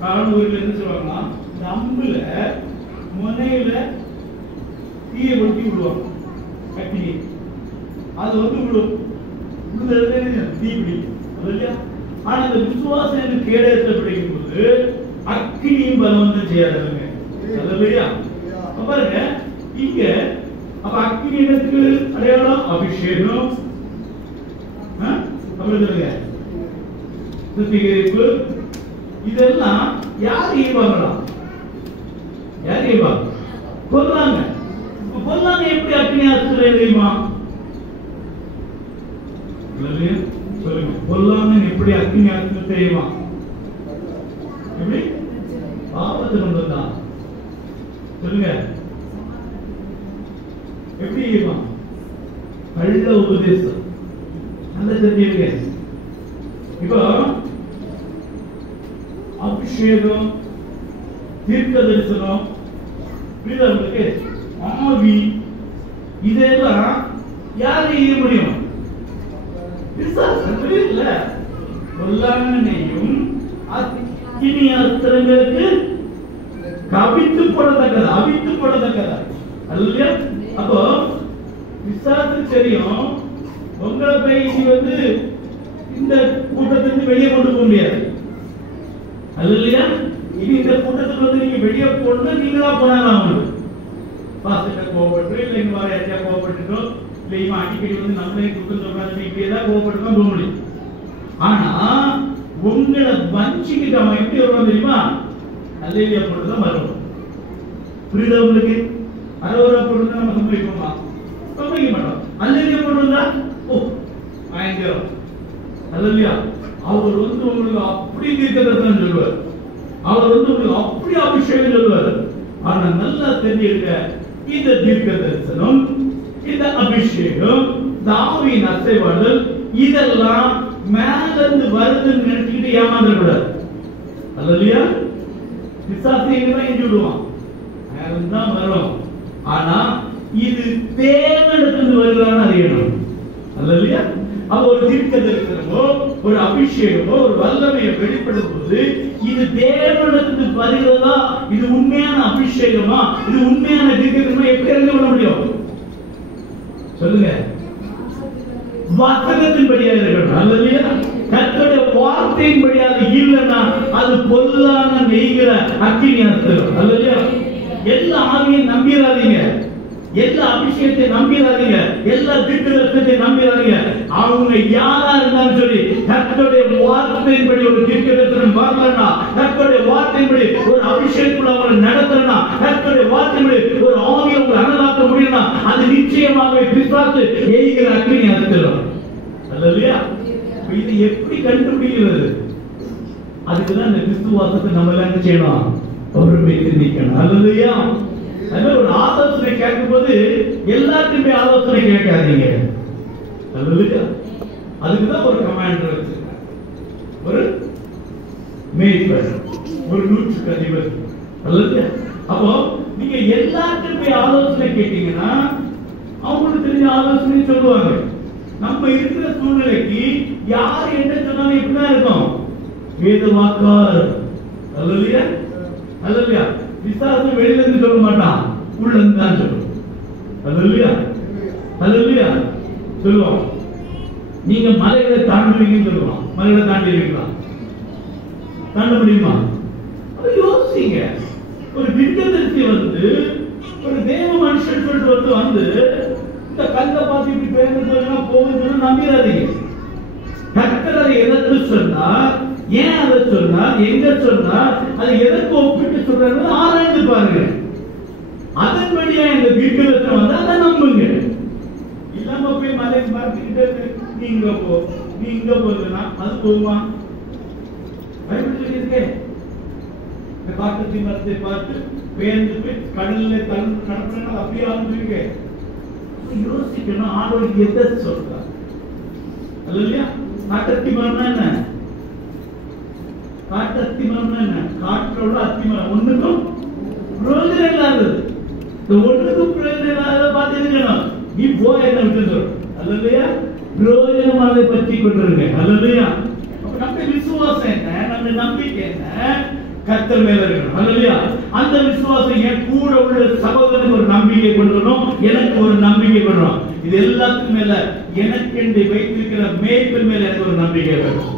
காரணம் என்ன சொல்லுவாங்கன்னா, இந்த அம்புல முனையில தீயை ஒட்டி விடுவாங்க, அக்னி அது விடும், தீ பிடிக்கும் இல்லையா? ஆனா இந்த விசுவாசம் என்று கேடயத்தை பிடிக்கும் போது அக்னியும் பலவந்தம் செய்யாதுங்க இல்லையா? பாருங்க இங்க அப்ப அக்னி இடத்துக்கு அடையாளம் அபிஷேகம், சுத்திகரிப்பு, இதெல்லாம் யார் ஈவாங்களாம்? யார் ஈவாங்க? கொல்லாங்க. கொல்லாங்க எப்படி அக்னி ஆஸ்திரே தெரியுமா? சொல்லுங்க, கொல்லாங்க எப்படி அக்னி ஆஸ்திரே தெரியுமா? எப்படி? பாவத்தை கொண்டுதான். சொல்லுங்க, எப்படி ஈவா? கள்ள உபதேசம். நல்ல தெரியுங்க. இப்போ அபிஷேகம், தீர்க்க தரிசனம், ஆவி, இதெல்லாம் யாரு செய்ய முடியும்? இல்ல, கொல்லாமையும் அக்கினி அஸ்திரங்களுக்கு கவித்து போடத்தக்கதா, அவித்து போடத்தக்கதா அல்ல? அப்போ விசாரத்துக்கு தெரியும், உங்களை போய் இந்த கூட்டத்திலிருந்து வெளியே கொண்டு போக முடியாது இல்லையா? இனி இந்த கூட்டத்துக்கு நீங்க வெளியே போனா நீங்களா போனாலும் பாஸ்டர் கோவப்பட்டு, இல்ல இங்க வர யாரையா கோவப்பட்டுட்டோம், இல்ல இவன் அடிக்கடி நம்மளே குற்றம் சொல்றாங்க, இப்படியேதான் கோவப்பட்டு தான் போக முடியும். ஆனா உங்களை வஞ்சிக்கிட்டு அவன் எப்படி வருவான் தெரியுமா? அல்லேலியா போட்டுதான் வரணும். புரியுதா உங்களுக்கு? அரோரா போட்டு நம்ம சம்பளிப்போமா? சம்பளிக்க மாட்டோம். அல்லேலியா போட்டுருந்தா பயங்கரம் அல்லையா? அவர் உங்களுக்கு அப்படி தீர்க்கதரிசனம் சொல்லுவார், அவர் உங்களுக்கு அப்படி அபிஷேகம் சொல்லுவார். ஆனா நல்லா தெரிஞ்சுக்க, இந்த தீர்க்க தரிசனம், இந்த அபிஷேகம், ஆவியின் அசைவாடல், இதெல்லாம் மேல இருந்து வருதுன்னு நினைச்சுக்கிட்டு ஏமாந்துட கூடாது அல்லையா? விசாசியதான் எஞ்சி விடுவான், மேலதான் வரும். ஆனா இது தேவனிடத்திலிருந்து வருகிறான்னு அறியணும் அல்லையா? அப்ப ஒரு தீர்க்க தரிசனமோ, ஒரு அபிஷேகமோ, ஒரு வல்லமையை வெளிப்படுத்தும் போது இது தேவனிடத்திலிருந்து வருகிறதா, இது உண்மையான அபிஷேகமா, இது உண்மையான தீர்க்க தரிசனமா எப்படி அறிந்து கொள்ள முடியும்? சொல்லுங்க. வசனத்தின்படியாக இருக்கணும் அல்லையா? கர்த்தருடைய வார்த்தையின்படியாக இல்லைன்னா அது பொல்லான நெய்கிற அக்கினி அஸ்திரம் அல்லையா? எல்லா ஆவியையும் நம்பிடாதீங்க, எல்லா அபிஷேகத்தை நம்பிடாதீங்க, எல்லா தீர்க்கதரிசனத்தை நம்பிடாதீங்க. அவங்க யாரா இருந்தாலும் சரி, கர்த்தருடைய வார்த்தையின்படி ஒரு தீர்க்கதரிசனம் வரலன்னா, கர்த்தருடைய வார்த்தையின்படி ஒரு அபிஷேகத்துக்குள்ள அவங்களை நடத்தலன்னா, கர்த்தருடைய வார்த்தையின்படி ஒரு ஆவியை அவங்களை அனலாக்க முடியும்னா அது நிச்சயமாக பிசாசு எய்கிற அக்கினி அஸ்திரம் அல்லையா? இது எப்படி கண்டுபிடிக்கிறது? அதுக்குதான் இந்த விசுவாசத்தை நம்ம எல்லாம் செய்யணும், ஒருமித்து நிக்கணும் அல்லையா? ஒரு ஆலோசனை கேட்கும் போது எல்லாத்தையுமே ஆலோசனை கேட்காதீங்க அல்லையா? அதுக்குதான் ஒரு கமாண்டர் வச்சிருக்காங்க, ஒரு மேய்ப்பர், ஒரு நூற்றுக்கு அதிபர் அல்லையா? அப்போ நீங்க எல்லாத்தையுமே ஆலோசனை கேட்டீங்கன்னா அவங்களுக்கு தெரிஞ்ச ஆலோசனை சொல்லுவாங்க. நம்ம இருக்கிற சூழ்நிலைக்கு யார் என்ன சொன்னாலும் இப்படிதான் இருக்கும், வேத வாக்கார் அல்லையா? அல்லையா? விசாரணை வெளியில இருந்து சொல்ல மாட்டான், உள்ள இருந்து தான் சொல்லுவோம் அல்லையா? அல்லையா? சொல்லுவோம். நீங்க மலைகளை தாண்டுவீங்கன்னு சொல்லுவோம், மலைகளை தாண்டிடுவீங்களா? தாண்ட முடியுமா? யோசிங்க. ஒரு தீர்க்கதரிசி ஒரு தேவ மனுஷன் சொல்லிட்டு இந்த கல்லை பார்த்து இப்படி பேருந்து போகுதுன்னு நம்பிடாதீங்க. கர்த்தர் அதை எதற்கு சொன்னார், ஏன் அதை சொன்னார், எங்க சொன்னார், அதை எதற்கு ஒப்பிட்டு சொல்றாரு ஆராய்ந்து பாருங்க. அதன்படியா இந்த தீர்க்கதரிசனம் அதை நம்புங்க. இல்லாம போய் மலை பார்த்துக்கிட்டு நீ இங்க போ, நீ இங்க போகுதுன்னா அது போகுமா? இந்த காட்டு மரத்தை பார்த்து பேர்ந்து போய் கடல்ல நடப்பினா அப்படியே ஆரம்பிச்சிருக்க. யோசிக்கணும், ஆண்டவருக்கு எதை சொல்றார் இல்லையா? காட்டத்தி மரம்னா என்ன? காட்டு அத்தி மரம்னா என்ன? காற்றோட அத்தி மரம் ஒண்ணுக்கும் பிரயோஜனம் இல்லாதது. ஒண்ணுக்கும் பிரயோஜனம் இல்லாத பார்த்து இருக்கணும். நீ போய் என்ன விட்டு சொல்ற அல்லையா? பிரயோஜனமானதை பற்றி கொண்டிருங்க அல்லையா? நம்ம விசுவாசம் என்ன, நம்ம நம்பிக்கை என்ன? கர்த்தர் மேல இருக்கணும். அல்லேலூயா. அந்த விசுவாசம் என் கூட உள்ள சகோதரனுக்கு ஒரு நம்பிக்கை கொண்டுறணும், எனக்கு ஒரு நம்பிக்கை கொண்டுறோம். இது எல்லாத்துக்கும் மேல எனக்கு என்று வைத்திருக்கிற மேய்ப்பன் மேல எனக்கு ஒரு நம்பிக்கை வேணும்.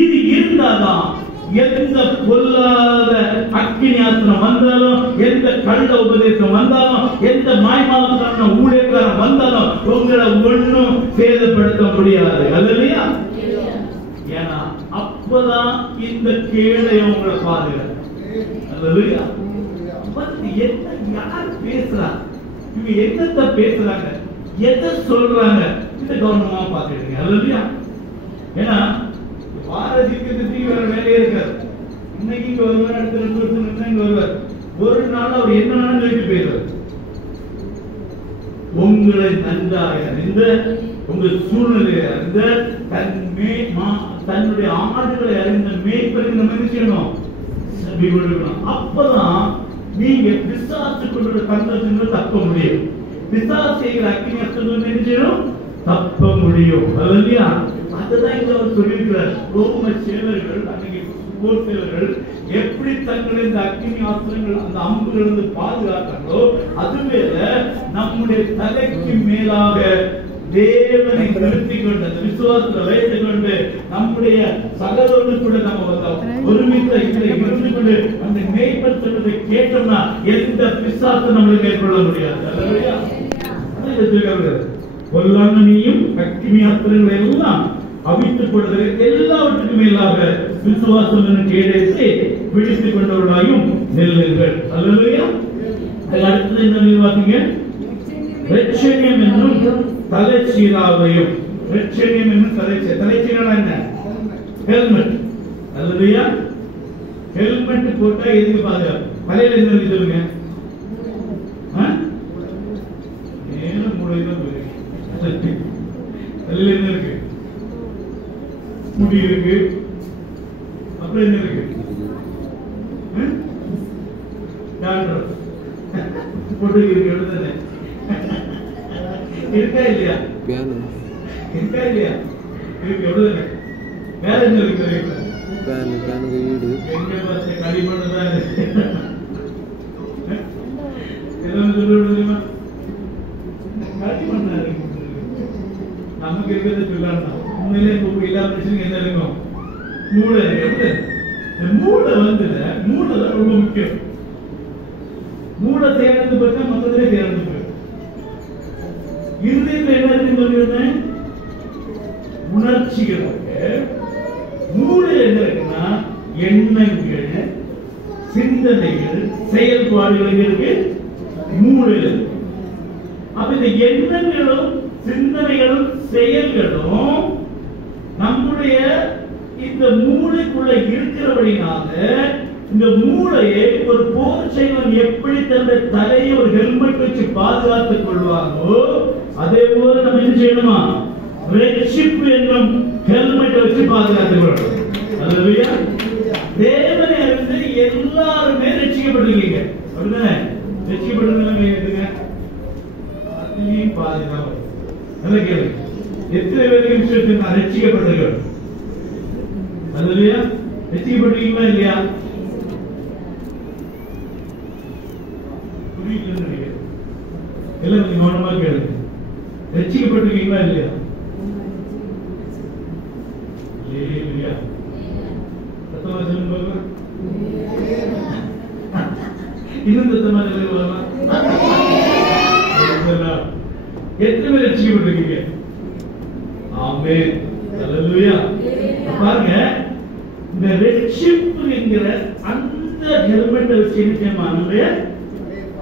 இது இருந்தாதான் எந்த பொல்லாத அக்கினியாத்திரம் வந்தாலும், எந்த கள்ள உபதேசம் வந்தாலும், எந்த மாய்மாலத்தான ஊழியக்காரன் வந்தாலும் உங்களை ஒன்னும் சேதப்படுத்த முடியாது. அல்லேலூயா. ஏன்னா அப்பதான் இந்த கேடை உங்களை பாதுகாப்பு. அல்லேலூயா. என்ன யார் பேசுறா, இவங்க என்னத்த பேசுறாங்க, எதை சொல்றாங்க, இந்த கவனமா பாத்துக்கிட்டீங்க. அல்லேலூயா. ஏன்னா வாரதிக்கு வேற வேலையே இருக்காது. இன்னைக்கு இங்க வருவார், அடுத்த 2 வருஷம் இங்க வருவார். ஒரு நாள் அவர் என்ன வேணாலும் சொல்லிட்டு போயிடுவார். உங்களை நன்றாக அறிந்த, உங்கள் சூழ்நிலையை அறிந்த, தன்னுடைய ஆடுகளை அறிந்த மேய்ப்பருக்கு நம்ம என்ன செய்யணும், செவி கொடுக்கணும். அப்பதான் நீங்க பிசாசுக்குள்ள தந்தத்திலிருந்து தப்ப முடியும். பிசாசு செய்கிற அக்கினியத்திலிருந்து என்ன செய்யணும், தப்ப முடியும். அல்லேலூயா. அதுதான் இங்க அவர் சொல்லியிருக்கிறார். ரோம சேவர்கள், அன்னைக்கு போர் சேவர்கள் எப்படி தங்களை இந்த அக்கினி ஆஸ்திரங்கள் அந்த அம்புகளிலிருந்து பாதுகாக்கிறார்களோ, அதுவேல நம்முடைய தலைக்கு மேலாக தேவனை நிறுத்திக் கொண்டு, அந்த விசுவாசத்தை வைத்துக் கொண்டு, நம்முடைய சகோதரனு கூட நம்ம ஒருமித்த இருந்து கொண்டு அந்த மேய்ப்பன் சொல்வதை கேட்டோம்னா எந்த பிசாசும் நம்மளை மேற்கொள்ள முடியாது. அல்லேலூயா. பொல்லாங்கனியும் அக்கினி ஆஸ்திரங்களை எல்லாம் அவித்துக் கொள்வதற்கு எல்லாவற்றுக்கும் மேலாக விசுவாசம் என்ற கேடயத்தை பிடித்துக் கொண்டவர்களாயும் நெல்லுங்கள். அல்லேலூயா. அடுத்தது என்ன பாத்தீங்க, ரட்சணியம் என்னும் தலைச்சீராவையும். ரட்சணியம் என்னும் தலைச்சீரா என்ன, ஹெல்மெட். அல்லேலூயா. ஹெல்மெட் போட்டா எதுக்கு பாதுகாப்பு? தலையில என்ன இருக்கு சொல்லுங்க, மேல மூளைதான் போயிருக்கு. தலையில என்ன இருக்கு, முடி இருக்கு, அப்புறம் என்ன இருக்கு, போட்டு இருக்கு. எழுதுனே இருக்கா இல்லையா, இருக்கா இல்லையா, இருக்கு. எழுதுனே வேற என்ன இருக்கு, வீடு எங்க பார்த்து களிமண்ணுதான் எல்லாம் சொல்லுமா, களிமண்ணா இருக்கு. நமக்கு இருக்கிறது சொல்லலாம். உண்மையிலே இல்லாம என்ன இருக்கும், மூளை இருக்கு. மூளை வந்து மூளை தான் ரொம்ப முக்கியம். மூளை தேர்ந்து பார்த்தா மொத்தத்திலே தேர்ந்து போயிடும். இறுதியில் என்ன இருக்குன்னு சொல்லியிருந்தேன், உணர்ச்சிகளாக. மூளையில் என்ன இருக்குன்னா எண்ணங்கள், சிந்தனைகள், செயல்பாடுகள் இருக்கு மூளையில். அப்ப இந்த எண்ணங்களும் சிந்தனைகளும் செயல்களும் நம்முடைய இந்த மூளைக்குள்ள இருக்கிறபடினால இந்த மூளையை ஒரு போர் செய்வன் எப்படி தன்னுடைய தலையை ஒரு ஹெல்மெட் வச்சு பாதுகாத்துக் கொள்வாரோ அதே போல நம்ம என்ன செய்யணுமா, ரெட்ஷிப் என்னும் ஹெல்மெட் வச்சு பாதுகாத்துக் கொள்ளணும். அல்லேலூயா. தேவனை அறிந்து எல்லாருமே ரட்சிக்கப்பட்டிருக்கீங்க. அப்படிதானே? ரட்சிக்கப்பட்டிருந்தீங்க பாதுகாப்பு. நல்ல கேள்வி. எத்தனை பேருக்கு விஷயத்தில் நான் ரட்சிக்கப்பட்டிருக்கேன்? அல்லேலூயா. ரட்சிக்கப்பட்டிருக்கீங்களா இல்லையா? புரியல நினைக்கிறேன். எல்லாம் கொஞ்சம் கவனமா கேளுங்க. ரட்சிக்கப்பட்டிருக்கீங்களா இல்லையா? அல்லேலூயா. சத்தமா சொல்லுங்க பாருங்க. இன்னும் சத்தமா சொல்லுங்க பாருங்க. எத்தனை பேர் ரட்சிக்கப்பட்டிருக்கீங்க? ஆமென். அல்லேலூயா. பாருங்க, இந்த ரட்சிப்பு என்கிற அந்த ஹெல்மெட்டை வச்சு நம்முடைய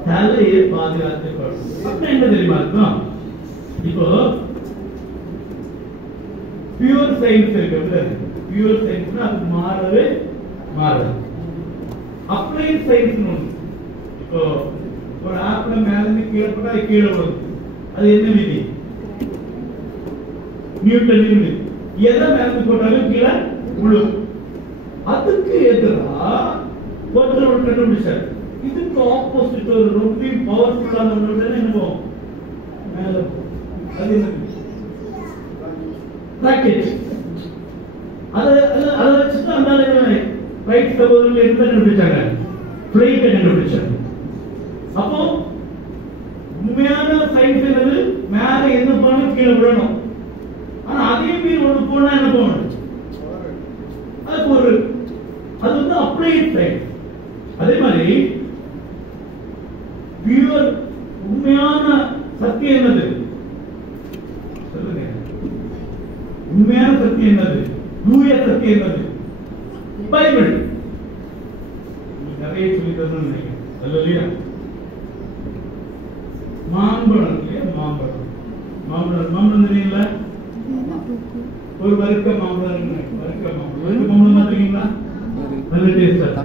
தலையை பாதுகாத்துக் கொள்ளணும். அப்ப என்ன தெரியுமா இருக்கும், இப்போ பியூர் சயின்ஸ் இருக்கு. பியூர் சயின்ஸ் அது மாறவே மாறாது. அப்ளைட் சயின்ஸ் ஒண்ணு. இப்போ ஒரு ஆப்பிள் மேல இருந்து கீழே போட்டா அது கீழே விழுது. அது என்ன விதி? நியூட்டன் விதி. எதை மேல போட்டாலும் கீழே விழும். அதுக்கு எதிரா ஒருத்தர் கண்டுபிடிச்சார். இதுக்கு ஆப்போசிட் ஒரு ரொம்ப பவர்ஃபுல்லான ஒன்று என்ன மேல அது என்ன ராக்கெட். அதை வச்சுட்டு அந்த ரைட் சகோதரர்கள் என்ன கண்டுபிடிச்சாங்க? பிளைட்டை கண்டுபிடிச்சாங்க. அப்போ உண்மையான சயின்ஸ் என்னது? மேல எந்த போனாலும் கீழே விடணும். ஆனா அதே மீறி ஒன்று போனா என்ன போகணும்? அதுக்கு ஒரு அது வந்து அப்ளைட் சயின்ஸ். அதே மாதிரி பியூர் உண்மையான சத்தியம் என்னது? சொல்லுங்க. உண்மையான சத்தியம் என்னது? தூய சத்தியம் என்னது? பைபிள். நிறைய சொல்லி தரணும்னு நினைக்கிறேன். அல்லையா? மாம்பழம் இல்லையா? மாம்பழம் தெரியுங்களா? ஒரு வறுக்க மாம்பழம் பாத்தீங்களா? நல்ல டேஸ்ட்.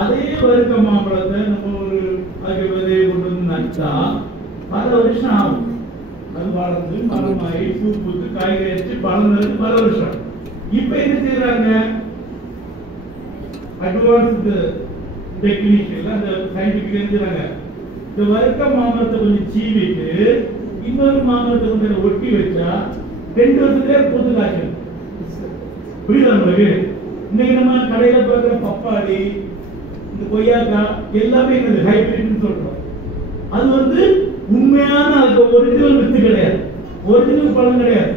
அதே வறுக்க மாம்பழத்தை நம்ம ஒரு விதையை கொண்டு வந்து நட்டா பல வருஷம் ஆகும். அது வளர்ந்து மரமாயி பூ பூத்து காய்கறி வச்சு வளர்ந்தது பல வருஷம். இப்ப என்ன செய்யறாங்க? அட்வான்ஸ்டு டெக்னிக் அந்த சயின்டிபிக் எழுதுறாங்க. இந்த வறுக்க மாம்பழத்தை கொஞ்சம் சீவிட்டு இன்னொரு மாம்பழத்தை கொஞ்சம் ஒட்டி வச்சா 2 வருஷத்துலயே பூத்து காய்ச்சல். புரியுதா உங்களுக்கு? இன்னைக்கு நம்ம கடையில பார்க்கிற பப்பாளி, இந்த கொய்யாக்காய் எல்லாமே என்னது? ஹைபிரிட்னு சொல்றோம். அது வந்து உண்மையான ஒரிஜினல் வித்து கிடையாது, ஒரிஜினல் பழம் கிடையாது.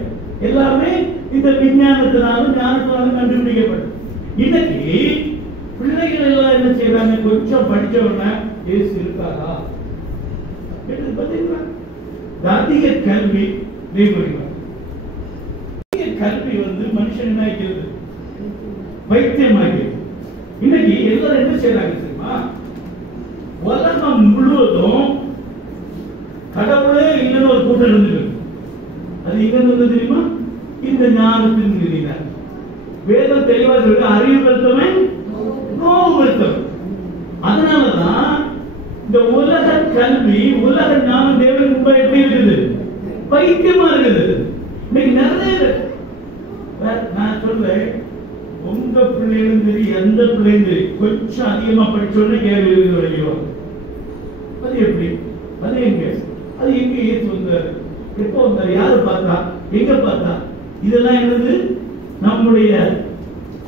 எல்லாமே இந்த விஞ்ஞானத்தினாலும் ஞானத்தினாலும் கண்டுபிடிக்கப்படும். இன்னைக்கு பிள்ளைகள் எல்லாம் என்ன செய்யறாங்க? கொஞ்சம் படிச்ச உடனே இயேசு இருக்காரா பாத்தீங்களா? அதிக கல்வி கல்வி வந்து மனுஷன் என்ன ஆகிறது? வைத்தியமாகிறது. இன்னைக்கு எல்லாரும் என்ன செய்யறாங்க தெரியுமா? உலகம் முழுவதும் கடவுளே இல்லைன்னு ஒரு கூட்டம் இருந்துருக்கு. அது எங்க இருந்து தெரியுமா? இந்த ஞானத்தின் நிலையில வேதம் தெளிவா சொல்ற அறிவு பெருத்தவன் நோவு பெருத்தவன். அதனாலதான் இந்த உலக கல்வி, உலக ஞானம் தேவன் ரொம்ப எப்படி இருக்குது? பைத்தியமா இருக்குது. இன்னைக்கு நிறைய நான் சொல்றேன், உங்க பிள்ளைகளும் சரி எந்த பிள்ளையும் சரி கொஞ்சம் அதிகமா படிச்சோன்னு கேள்வி எழுதுவாங்க. அது எப்படி? அது எங்க? அது எங்க இயேசு வந்தார்? எப்போ வந்தார்? யாரு பார்த்தா? எங்க பார்த்தா? இதெல்லாம் என்னது? நம்முடைய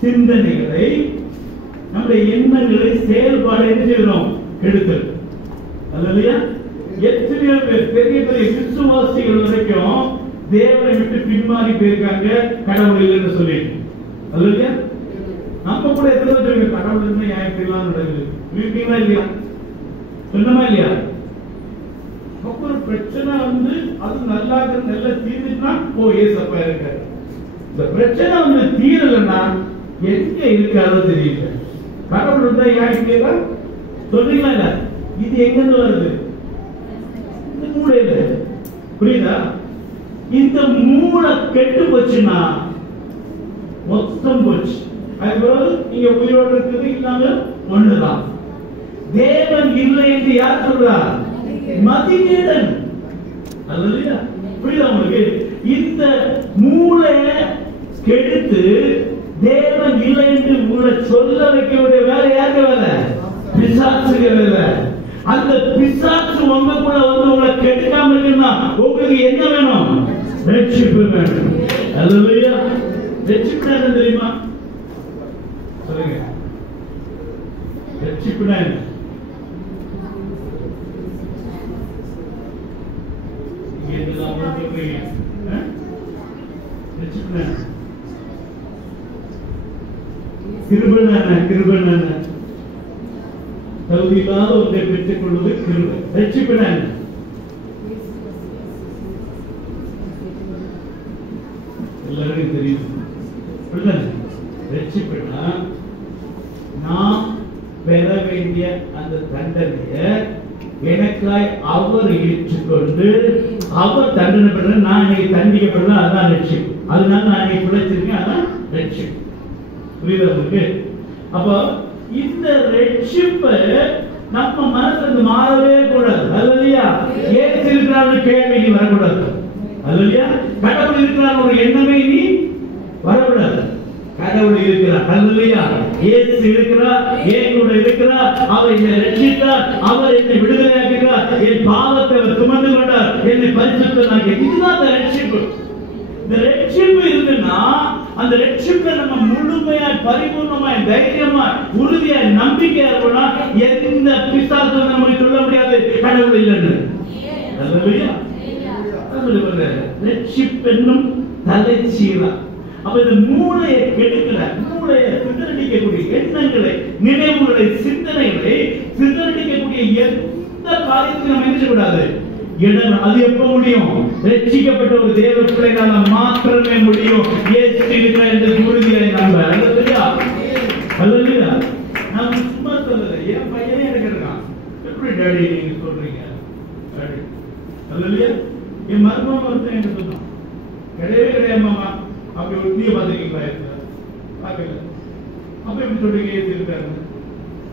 சிந்தனைகளை, நம்முடைய எண்ணங்களை, செயல்பாடு என்ன செய்யணும்? கெடுத்தல். அல்லையா? எத்தனையோ பேர் பெரிய பெரிய விசுவாசிகள் வரைக்கும் தேவனை விட்டு பின்மாறி போயிருக்காங்க, கடவுள் இல்லைன்னு சொல்லிட்டு. அல்லையா? நம்ம கூட எத்தனை சொல்லுங்க கடவுள் இருந்தா ஏன் இப்படிலாம் நடக்குது? வீட்டீங்களா இல்லையா? சொன்னமா இல்லையா? ஒரு பிரச்சனை வந்து அது நல்லா தீர்ந்துச்சுன்னா ஓ ஏசப்பா இருக்காரு. இந்த பிரச்சனை வந்து தீரலன்னா எங்க இருக்காரோ தெரியல. கடவுள் இருந்தா ஏன் இப்படியா சொல்றீங்களா? இல்ல இது எங்க இருந்து வருது? இந்த மூளையில. புரியுதா? இந்த மூளை கெட்டு போச்சுன்னா மொத்தம் போச்சு. அதுபோல நீங்க உயிரோடு இருக்குது இல்லாம ஒண்ணுதான். தேவன் இல்லை என்று யார் சொல்றார்? மதிகேடன். அல்லையா? புரியுதா உங்களுக்கு? இந்த மூளை கெடுத்து தேவன் இல்லை என்று உங்களை சொல்ல வைக்க வேண்டிய வேலை யாருக்கு வேலை? பிசாசுக்கு வேலை. அந்த பிசாசு உங்க கூட வந்து உங்களை கெடுக்காம இருக்குன்னா உங்களுக்கு என்ன வேணும்? ரட்சிப்பு வேணும். அல்லையா? ரட்சிப்பு என்ன தெரியுமா? சொல்லுங்க. ரட்சிப்பு என்ன? கிருபை தகுதியில்லாத ஒன்றை பெற்றுக் கொள்வது கிருபை. ரட்சிப்பு எல்லாருக்கும் தெரியும். ரட்சிப்புனா நாம் பெற வேண்டிய அந்த தண்டனையை எனக்காய் அவர் ஏற்றுக்கொண்டு அவர் தண்டனை பெற நான் இன்னைக்கு தண்டிக்கப்படுற அதான் ரட்சிப்பு. அதனால நான் இன்னைக்கு பிழைச்சிருக்கேன், அதான் ரட்சிப்பு. புரியுதா உங்களுக்கு? அப்ப இந்த ரட்சிப்பை நம்ம மனசுல மாறவே கூடாது. அல்லையா? ஏன் இருக்கிறான்னு கேள்வி நீ வரக்கூடாது. அல்லையா? கடவுள் இருக்கிறார் ஒரு எண்ணமே நீ வரக்கூடாது. கடவுள் இருக்கிறார். அல்லையா? இயேசு இருக்கிறார், என் கூட இருக்கிறார், அவர் என்னை ரட்சித்தார், அவர் என்னை விடுதலையாக்குகிறார், என் பாவத்தை அவர் சுமந்து கொண்டார், என்னை பரிசுத்தமாக்கி. இதுதான் ரட்சிப்பு. இந்த ரட்சிப்பு இருக்குன்னா அந்த ரட்சிப்பை நம்ம முழுமையாய் பரிபூர்ணமாய் தைரியமாய் உறுதியாய் நம்பிக்கையா இருக்கணும்னா எந்த பிசாசும் நமக்கு சொல்ல முடியாது கடவுள் இல்லைன்னு. அல்லேலூயா. ரட்சிப்பென்னும் தலைச்சீரா. அப்ப இந்த மூளையை கெடுக்கிற, மூளையை சிதறடிக்கக்கூடிய எண்ணங்களை, நினைவுகளை, சிந்தனைகளை சிதறடிக்கக்கூடிய எந்த காரியத்தையும் நம்ம என்ன கூடாது இடம். அது எப்ப முடியும்? ரட்சிக்கப்பட்ட ஒரு தேவ பிள்ளைகளால மாத்திரமே முடியும். இயேசு இருக்கிறார் என்று உறுதியாய் நம்ப. அல்லேலூயா. அல்லேலூயா. நான் சும்மா சொல்லல, என் பையனே எனக்கு இருக்கான். எப்படி டாடி நீங்க சொல்றீங்க? அல்லேலூயா. என் மருமகன் ஒருத்தன் என்ன சொன்னான், கிடையவே கிடையாது மாமா. அப்படி ஒரு தீய பாத்துக்கீங்களா? பாக்கல. அப்ப எப்படி சொல்றீங்க ஏசு இருக்காரு?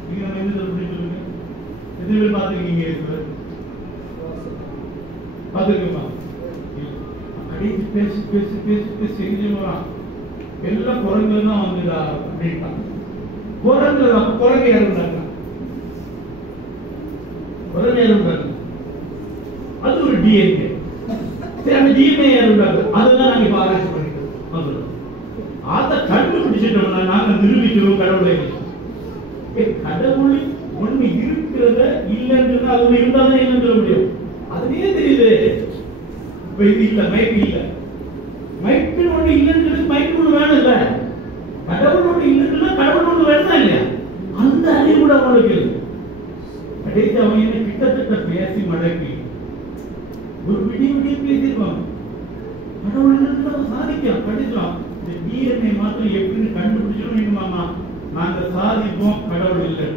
நீங்க என்ன சொல்றீங்க? எத்தனை பேர் பாத்துருக்கீங்க ஏசு? பாத்துருக்கீங்களா? அடிச்சு பேசி பேசி பேசி பேசி செஞ்சு வரான். எல்லாம் குரங்கு தான் வந்துடா அப்படின்ட்டான். குரங்கு குரங்கு யாருந்தாங்க? குரங்கு யாருந்தாங்க? அது ஒரு டிஎன்ஏ. அந்த டிஎன்ஏ யாருந்தாங்க? அதுதான் நாங்க இப்ப ஆராய்ச்சி பண்ணிக்கிறோம். அதை கண்டுபிடிச்சிட்டோம்னா நாங்க நிரூபிக்கிறோம் கடவுளை. கடவுள் ஒண்ணு இருக்கிறத இல்லைன்னு அது இருந்தாதான் இல்லைன்னு சொல்ல முடியும். அதுவே தெரியுது. இப்ப இது இல்ல, மைக்கு இல்ல, மைக்கு ஒண்ணு இல்லைன்னு மைக்கு ஒண்ணு வேணும் இல்ல. கடவுள் ஒண்ணு இல்லைன்னா கடவுள் ஒண்ணு வேணும் இல்லையா? அந்த அறிவு கூட அவனுக்கு கடைசி அவன் என்ன கிட்டத்தட்ட பேசி மடக்கி ஒரு விடிய விடிய பேசிருப்பான். கடவுள் சாதிக்கலாம், படிக்கலாம். இந்த டிஎன்ஏ மாத்திரம் எப்படின்னு கண்டுபிடிச்சோம் மாமா, நாங்க சாதிப்போம் கடவுள் இல்லை.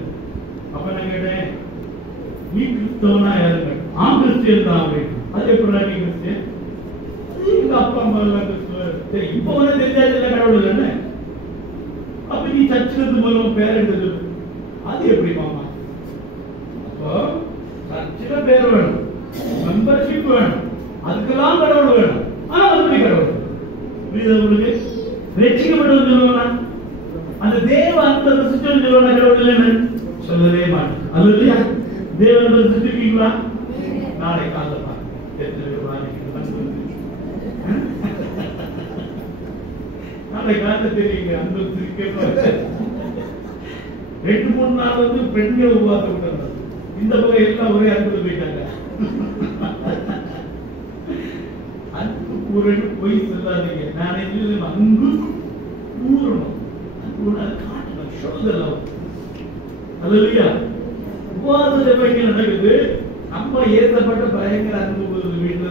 அப்ப நான் கேட்டேன், நீ கிறிஸ்தவனா யாருங்க? கிறிஸ்டியன் தான் அப்படின்னு. அது எப்படி நீ கிறிஸ்டியன்? எங்க அப்பா அம்மா எல்லாம் கிறிஸ்துவர். சரி, இப்ப வந்து தெரிஞ்சாச்சு இல்லை கடவுள் இல்லைன்னு. அப்ப நீ சர்ச்சுக்கு மூலம் பேர் எடுத்து அது எப்படி மாமா? அப்போ சர்ச்சில் பேர் வேணும், மெம்பர்ஷிப் வேணும், அதுக்கெல்லாம் கடவுள் வேணும். ஆனா அது கடவுள் உங்களுக்கு ரட்சிக்கப்பட்டவன் சொல்லுவானா? அந்த தேவ அன்பை ரசிச்சவன் சொல்லுவானா கடவுள் இல்லைன்னு? சொல்லவே மாட்டேன். அது இல்லையா? தேவ அன்பை ரசிச்சிருக்கீங்களா? நாளை காலைல நாளை காலைல தெரியுங்க அன்பு சிரிக்க 2-3 நாள் வந்து பெண்கள் உருவாக்க விட்டாங்க. இந்த பக்கம் எல்லாம் ஒரே அன்பு போயிட்டாங்க. அன்பு கூறன்னு போய் சொல்லாதீங்க. நான் அன்பு கூறணும், அன்பு காட்டணும், சொல்லலாம். அல்லேலூயா. உபவாச ஜெபங்கள் நடக்குது. நம்ம ஏற்றப்பட்ட பயங்கர அன்பு வீட்டுல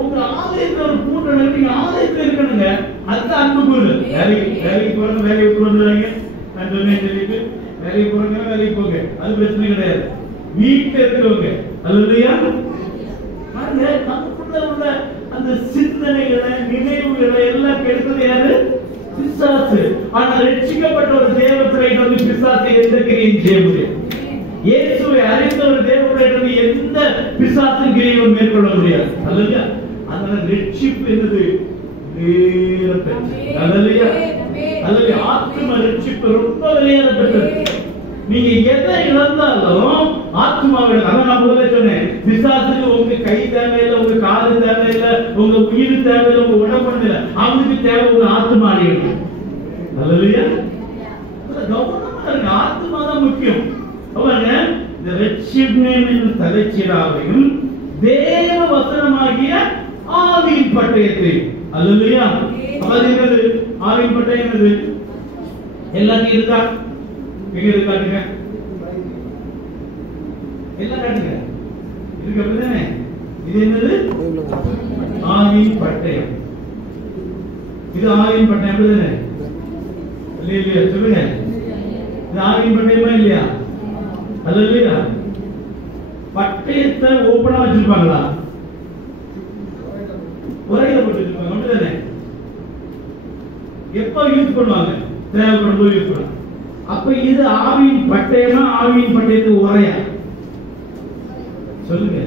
உங்க ஆலயத்துல ஒரு கூட்டம் நடக்குது, ஆலயத்துல இருக்கணுங்க. அதுதான் அன்பு கூறு. வேலைக்கு போறவங்க வேலையை விட்டு வந்துடுறாங்க. நான் சொன்னேன் சொல்லிட்டு வேலைக்கு போறவங்க வேலைக்கு போங்க, அது பிரச்சனை கிடையாது. வீட்டுல இருக்கிறவங்க அல்லேலூயா. நமக்குள்ள உள்ள அந்த சிந்தனைகளை, நினைவுகளை எல்லாம் கெடுத்தது யாரு? பிசாசு. ஆனா ரட்சிக்கப்பட்ட ஒரு தேவ பிள்ளைகள் வந்து பிசாசை எந்த கிரியும் செய்ய முடியும். இயேசுவை அறிந்த ஒரு தேவ பிள்ளைகள் எந்த பிசாசின் கிரியையும் மேற்கொள்ள முடியாது. அல்லேலூயா. அதனால ரட்சிப்பு என்னது? அல்லேலூயா. அல்லேலூயா. ஆத்ம ரட்சிப்பு ரொம்ப விலையேறப்பட்டது. நீங்க எதை இழந்தாலும் ஆத்மாவை, அதான் நான் முதல்ல சொன்னேன், பிசாசுக்கு உங்க கை தேவையில்லை, உங்க காது தேவையில்லை, உங்க உயிர் தேவையில்லை, உங்க உடம்பு இல்லை. அவனுக்கு தேவை உங்க ஆத்மா அடையணும். அல்லேலூயா. கவனமா இருக்கு, ஆத்மா தான் முக்கியம். அவங்க இந்த ரட்சிப்பின் தலைச்சீராவையும் தேவ வசனமாகிய ஆவியின் பட்டயத்தை. அல்லேலூயா. அது என்னது? ஆவியின் பட்டயம் என்னது? எல்லாத்தையும் இருக்கா? எங்க இருக்காங்க? எல்லாம் காட்டுங்க. இருக்கு அப்படிதானே? இது என்னது? ஆவியின் பட்டயம். இது ஆவியின் பட்டயம் அப்படிதானே? இல்லையா? சொல்லுங்க. இது ஆவியின் பட்டயமா இல்லையா? அல்லேலூயா. பட்டயத்தை ஓபனா வச்சிருப்பாங்களா? உரையில போட்டு வச்சிருப்பாங்க அப்படிதானே? எப்ப யூஸ் பண்ணுவாங்க? தேவைப்படும் போது யூஸ் பண்ணுவாங்க. அப்ப இது ஆவியின் பட்டயமா, ஆவியின் பட்டயத்து உரையா? சொல்லுங்க.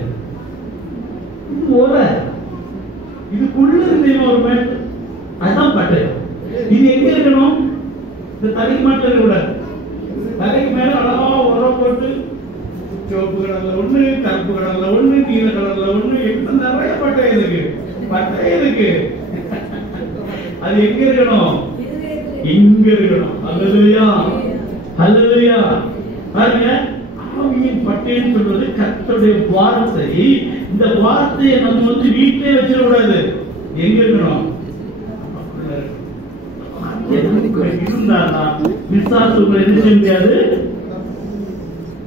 இது உரை. இதுக்குள்ள இருந்தே ஒரு மேட், அதுதான் பட்டயம். இது எங்க இருக்கணும்? இந்த தலைக்கு மாட்டில் இருக்கக்கூடாது. தலைக்கு மேல அழகா உரம் போட்டு சிவப்பு கலர்ல ஒண்ணு, கருப்பு கலர்ல ஒண்ணு, நீல கலர்ல ஒண்ணு, நிறைய பட்டயம் இருக்கு. பட்டயம் இருக்கு. அது எங்க இருக்கணும்? இங்க இருக்கணும். அல்லேலூயா, அல்லேலூயா. பாருங்க, ஆவியின் பட்டயம் சொல்றது கர்த்தருடைய வார்த்தை. இந்த வார்த்தையை நம்ம வந்து வீட்டிலே வச்சிட கூடாது. எங்க இருக்கணும்? இருந்தா விசுவாசம் என்ன செய்ய முடியாது,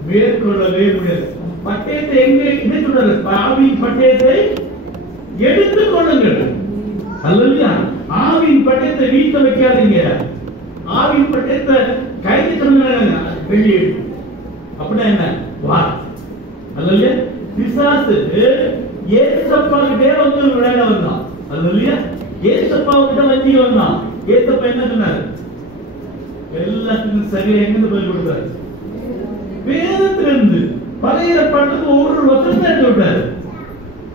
மேற்கொள்ளவே முடியாது. பட்டயத்தை எங்க என்ன சொல்றாரு? ஆவியின் பட்டயத்தை எடுத்துக் கொள்ளுங்கள். அல்லேலூயா. ஆவியின் பட்டயத்தை வீட்டை வைக்காதீங்க. ஆவியின் பட்டயத்தை கைது சொன்னாங்க வெளியே. அப்படின்னா என்ன? வா. அல்லேலூயா. பிசாசு ஏசப்பா கிட்டே வந்து விளையாட வந்தான். அல்லேலூயா. ஏசப்பா கிட்ட வந்து வந்தான். ஏசப்பா என்ன சொன்னாரு? எல்லாத்துக்கும் சரியா எங்க போய் கொடுத்தாரு? வேதத்திலிருந்து. பழைய ஏற்பாட்டுக்கு ஒவ்வொரு வசனத்தை எடுத்து விட்டாரு.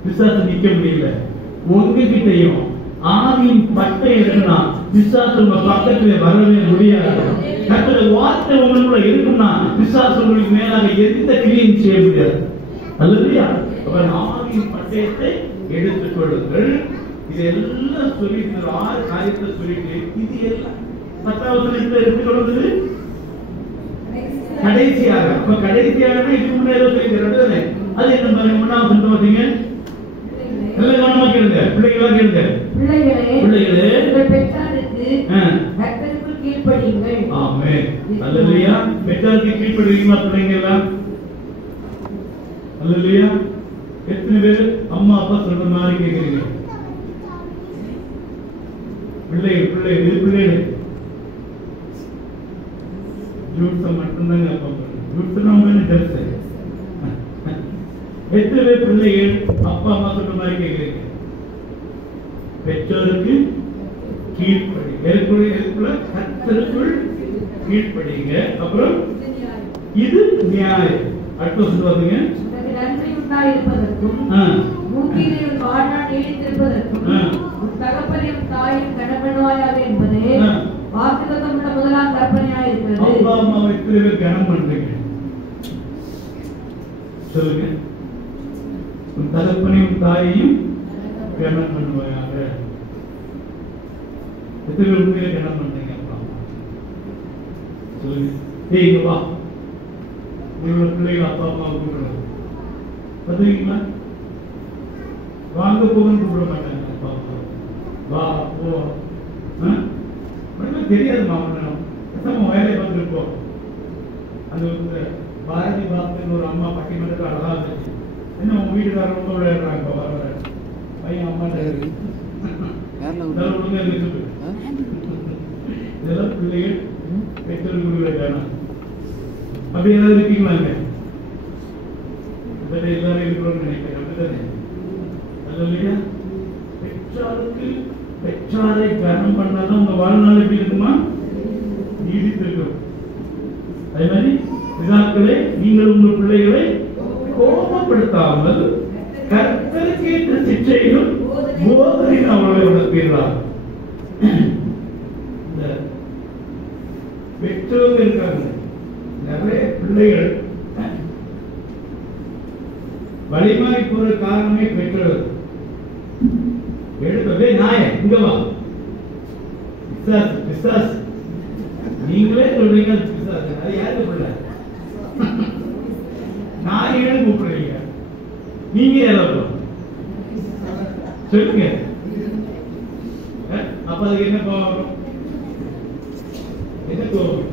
பிசாசு நிக்க முடியல. உங்ககிட்டையும் ஆவியின் பட்டை இருக்குன்னா பிசாசு உங்க பக்கத்துல வரவே முடியாது. கர்த்தருடைய வார்த்தை உங்களுக்குள்ள இருக்குன்னா பிசாசு உங்களுக்கு மேலாக எந்த கிரியையும் செய்ய முடியாது. அல்லேலூயா. ஆவியின் பட்டயத்தை எடுத்துக் கொள்ளுங்கள். இதெல்லாம் சொல்லிட்டு 6 காரியத்தை சொல்லிட்டு இது எல்லாம் 10வது வசனத்துல எடுத்துக்கொள்வது கடைசியாக. அப்ப கடைசியாக இதுக்கு முன்னாடி சொல்லிக்கிறது அது என்ன பாருங்க. 1வது வசனம் பாத்தீங்க. நல்ல கவனமா கேளுங்க. பிள்ளைகளா கேளுங்க. பிள்ளைகளே உங்கள் பெற்றாருக்கு கர்த்தருக்கு கீழ்ப்படியுங்கள். ஆமென். அல்லேலூயா. பெற்றாருக்கு கீழ்ப்படிவீங்களா பிள்ளைங்க எல்லாம்? அல்லேலூயா. எத்தனை பேர் அம்மா அப்பா சொல்ற மாதிரி கேக்குறீங்க? பிள்ளைகள் ஜூட்ஸ மட்டும்தாங்க அப்பா ஜூட்ஸ்னா அவங்க ஜெர்ஸ். எத்தனை பேர் பிள்ளைகள் அப்பா அம்மா சொல்ற மாதிரி கேக்குறீங்க? பெற்றோருக்கு கீழ்ப்படி. கர்த்தருக்குள் கீழ்ப்படிங்க. அப்புறம் இது நியாயம். அடுத்து சொல்லுவாங்க நன்மை உண்டாயிருப்பதற்கும் மூக்கிலே வாழ்நாள் நீடித்திருப்பதற்கும் உன் தகப்பனையும் தாயும் கனப்படுவாயாக என்பதே வாக்குத்தத்தமுள்ள முதலாம் கற்பனையாயிருக்கிறது. அப்பா அம்மாவை எத்தனை பேர் கனம் பண்றீங்க? சொல்லுங்க. உன் தகப்பனையும் தாயையும் கனம் பண்ணுவாயாக. எத்தனை பேர் உண்மையிலே கனம் பண்றீங்க? அப்பா அம்மா சொல்லுங்க. இங்க வா. உங்களோட பிள்ளைகள் அப்பா அம்மாவை கூப்பிடுறாங்க. பார்த்துருக்கீங்களா? வாங்க போகணும்னு கூப்பிட மாட்டாங்க அப்பா அம்மா. வா போ. தெரியாது மாமன்னம். வேலையை பார்த்துருப்போம். அந்த பாரதி பாப்தின் ஒரு அம்மா பட்டிமன்றத்தில் அழகா இருந்துச்சு. என்ன உங்க வீட்டுக்காரர் ரொம்ப விளையாடுறாங்க. வர பையன் அம்மா ஒழுங்கா இருக்கு. இதெல்லாம் பிள்ளைகள் பெற்றோர்களுடைய வேணாம். அப்படி ஏதாவது இருக்கீங்களா? எல்லாரும் இருக்கிறோம்னு நினைக்கிறேன். அப்படித்தானே? அல்லேலூயா. பெற்றாரை கனம் பண்ணாதான் உங்க வாழ்நாள் எப்படி இருக்குமா? நீடித்திருக்கும். அதே மாதிரி பிதாக்களே, நீங்கள் உங்கள் பிள்ளைகளை கோபப்படுத்தாமல் கர்த்தருக்கு ஏற்ற சிக்ஷையிலும் போதனையும் அவர்களை உணர்த்தீர்களார். இந்த பெற்றோர்கள் இருக்காங்க. நிறைய பிள்ளைகள் வழிமாறி போற காரணமே பெற்றோர். எடுத்தே நாய இங்க வா. பிசாஸ் நீங்களே சொல்றீங்க பிசாஸ். அது யாருக்கு பிள்ளை? நாயை கூப்பிடுறீங்க. நீங்க யாரும் சொல்லுங்க. அப்ப அதுக்கு என்ன கோபம்? என்ன கோபம்?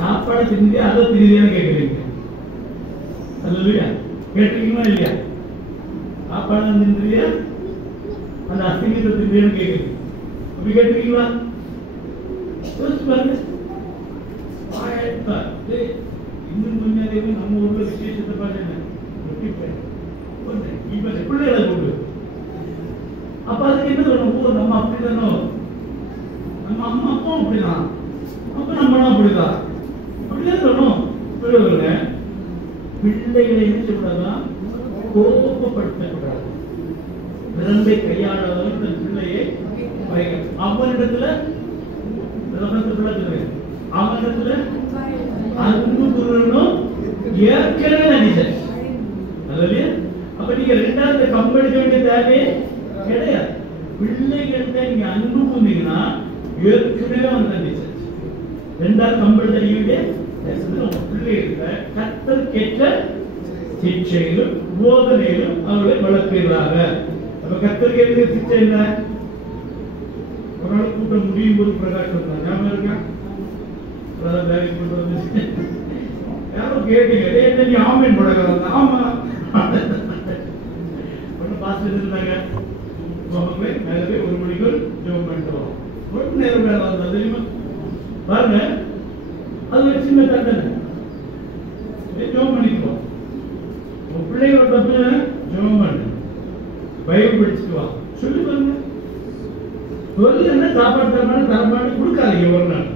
சாப்பாடு தின்னுட்டு அதை திரியான்னு கேட்குறீங்க. அல்லேலூயா. கேட்டிருக்கீங்களா இல்லையா? சாப்பாடு தின்றியா அந்த அசிங்கத்தை தின்றியான்னு கேட்குறீங்க. அப்படி கேட்டிருக்கீங்களா? இன்னும் கொஞ்ச நேரம் நம்ம ஊர்ல விசேஷத்தை பார்த்தேன். பிள்ளைகளை கூப்பிடு. அப்ப அதுக்கு என்ன சொல்லணும்? நம்ம அப்படித்தானோ, நம்ம அம்மா அப்பாவும் அப்படிதான், அப்ப நம்மளும் அப்படிதான் அப்படிதான் சொல்லணும். பிள்ளைகளை என்ன சொல்லக்கூடாதான்? கோபப்படுத்தக்கூடாது. பிறந்தை கையாளவன் தன் பிள்ளையை அவனிடத்துல அவனிடத்துல அன்பு கூறணும். ஏற்கனவே நினைச்சேன். அப்ப நீங்க ரெண்டாவது கம்பெடுக்க வேண்டிய தேவையே கிடையாது. பிள்ளைகள்கிட்ட நீங்க அன்பு பண்ணீங்கன்னா ஏற்கனவே அவன் தண்டிச்சாச்சு. ரெண்டாவது கம்பல்சரி பிள்ளைகளை கர்த்தர் கேட்ட சிக்ஷையிலும் போதனையிலும் அவர்களை வளர்க்கிறாங்க. அப்ப கர்த்தருக்கு எந்த சிக்ஷை இல்லை? ஒரு நாள் கூட்டம் முடியும் போது பிரகாஷம் ஞாபகம் இருக்கா? யாரும் கேட்டீங்க நீ ஆமீன் போடுறாங்க. ஆமா பாஸ்டர் இருந்தாங்க. மேலவே 1 மணிக்குள் ஜெபம் பண்ணிட்டு வரோம். ஒரு நேரம் வேலை வந்தா தெரியுமா பாருங்க. அது ஒரு சின்ன தண்டனை. ஜெபம் பண்ணிக்குவோம். உன் பிள்ளையோட தப்பு ஜெபம் பண்ணு, பைபிள் படிச்சுட்டு வா சொல்லி பாருங்க. சொல்லி என்ன சாப்பாடு தரமாட்டு கொடுக்காதீங்க. ஒரு நாள்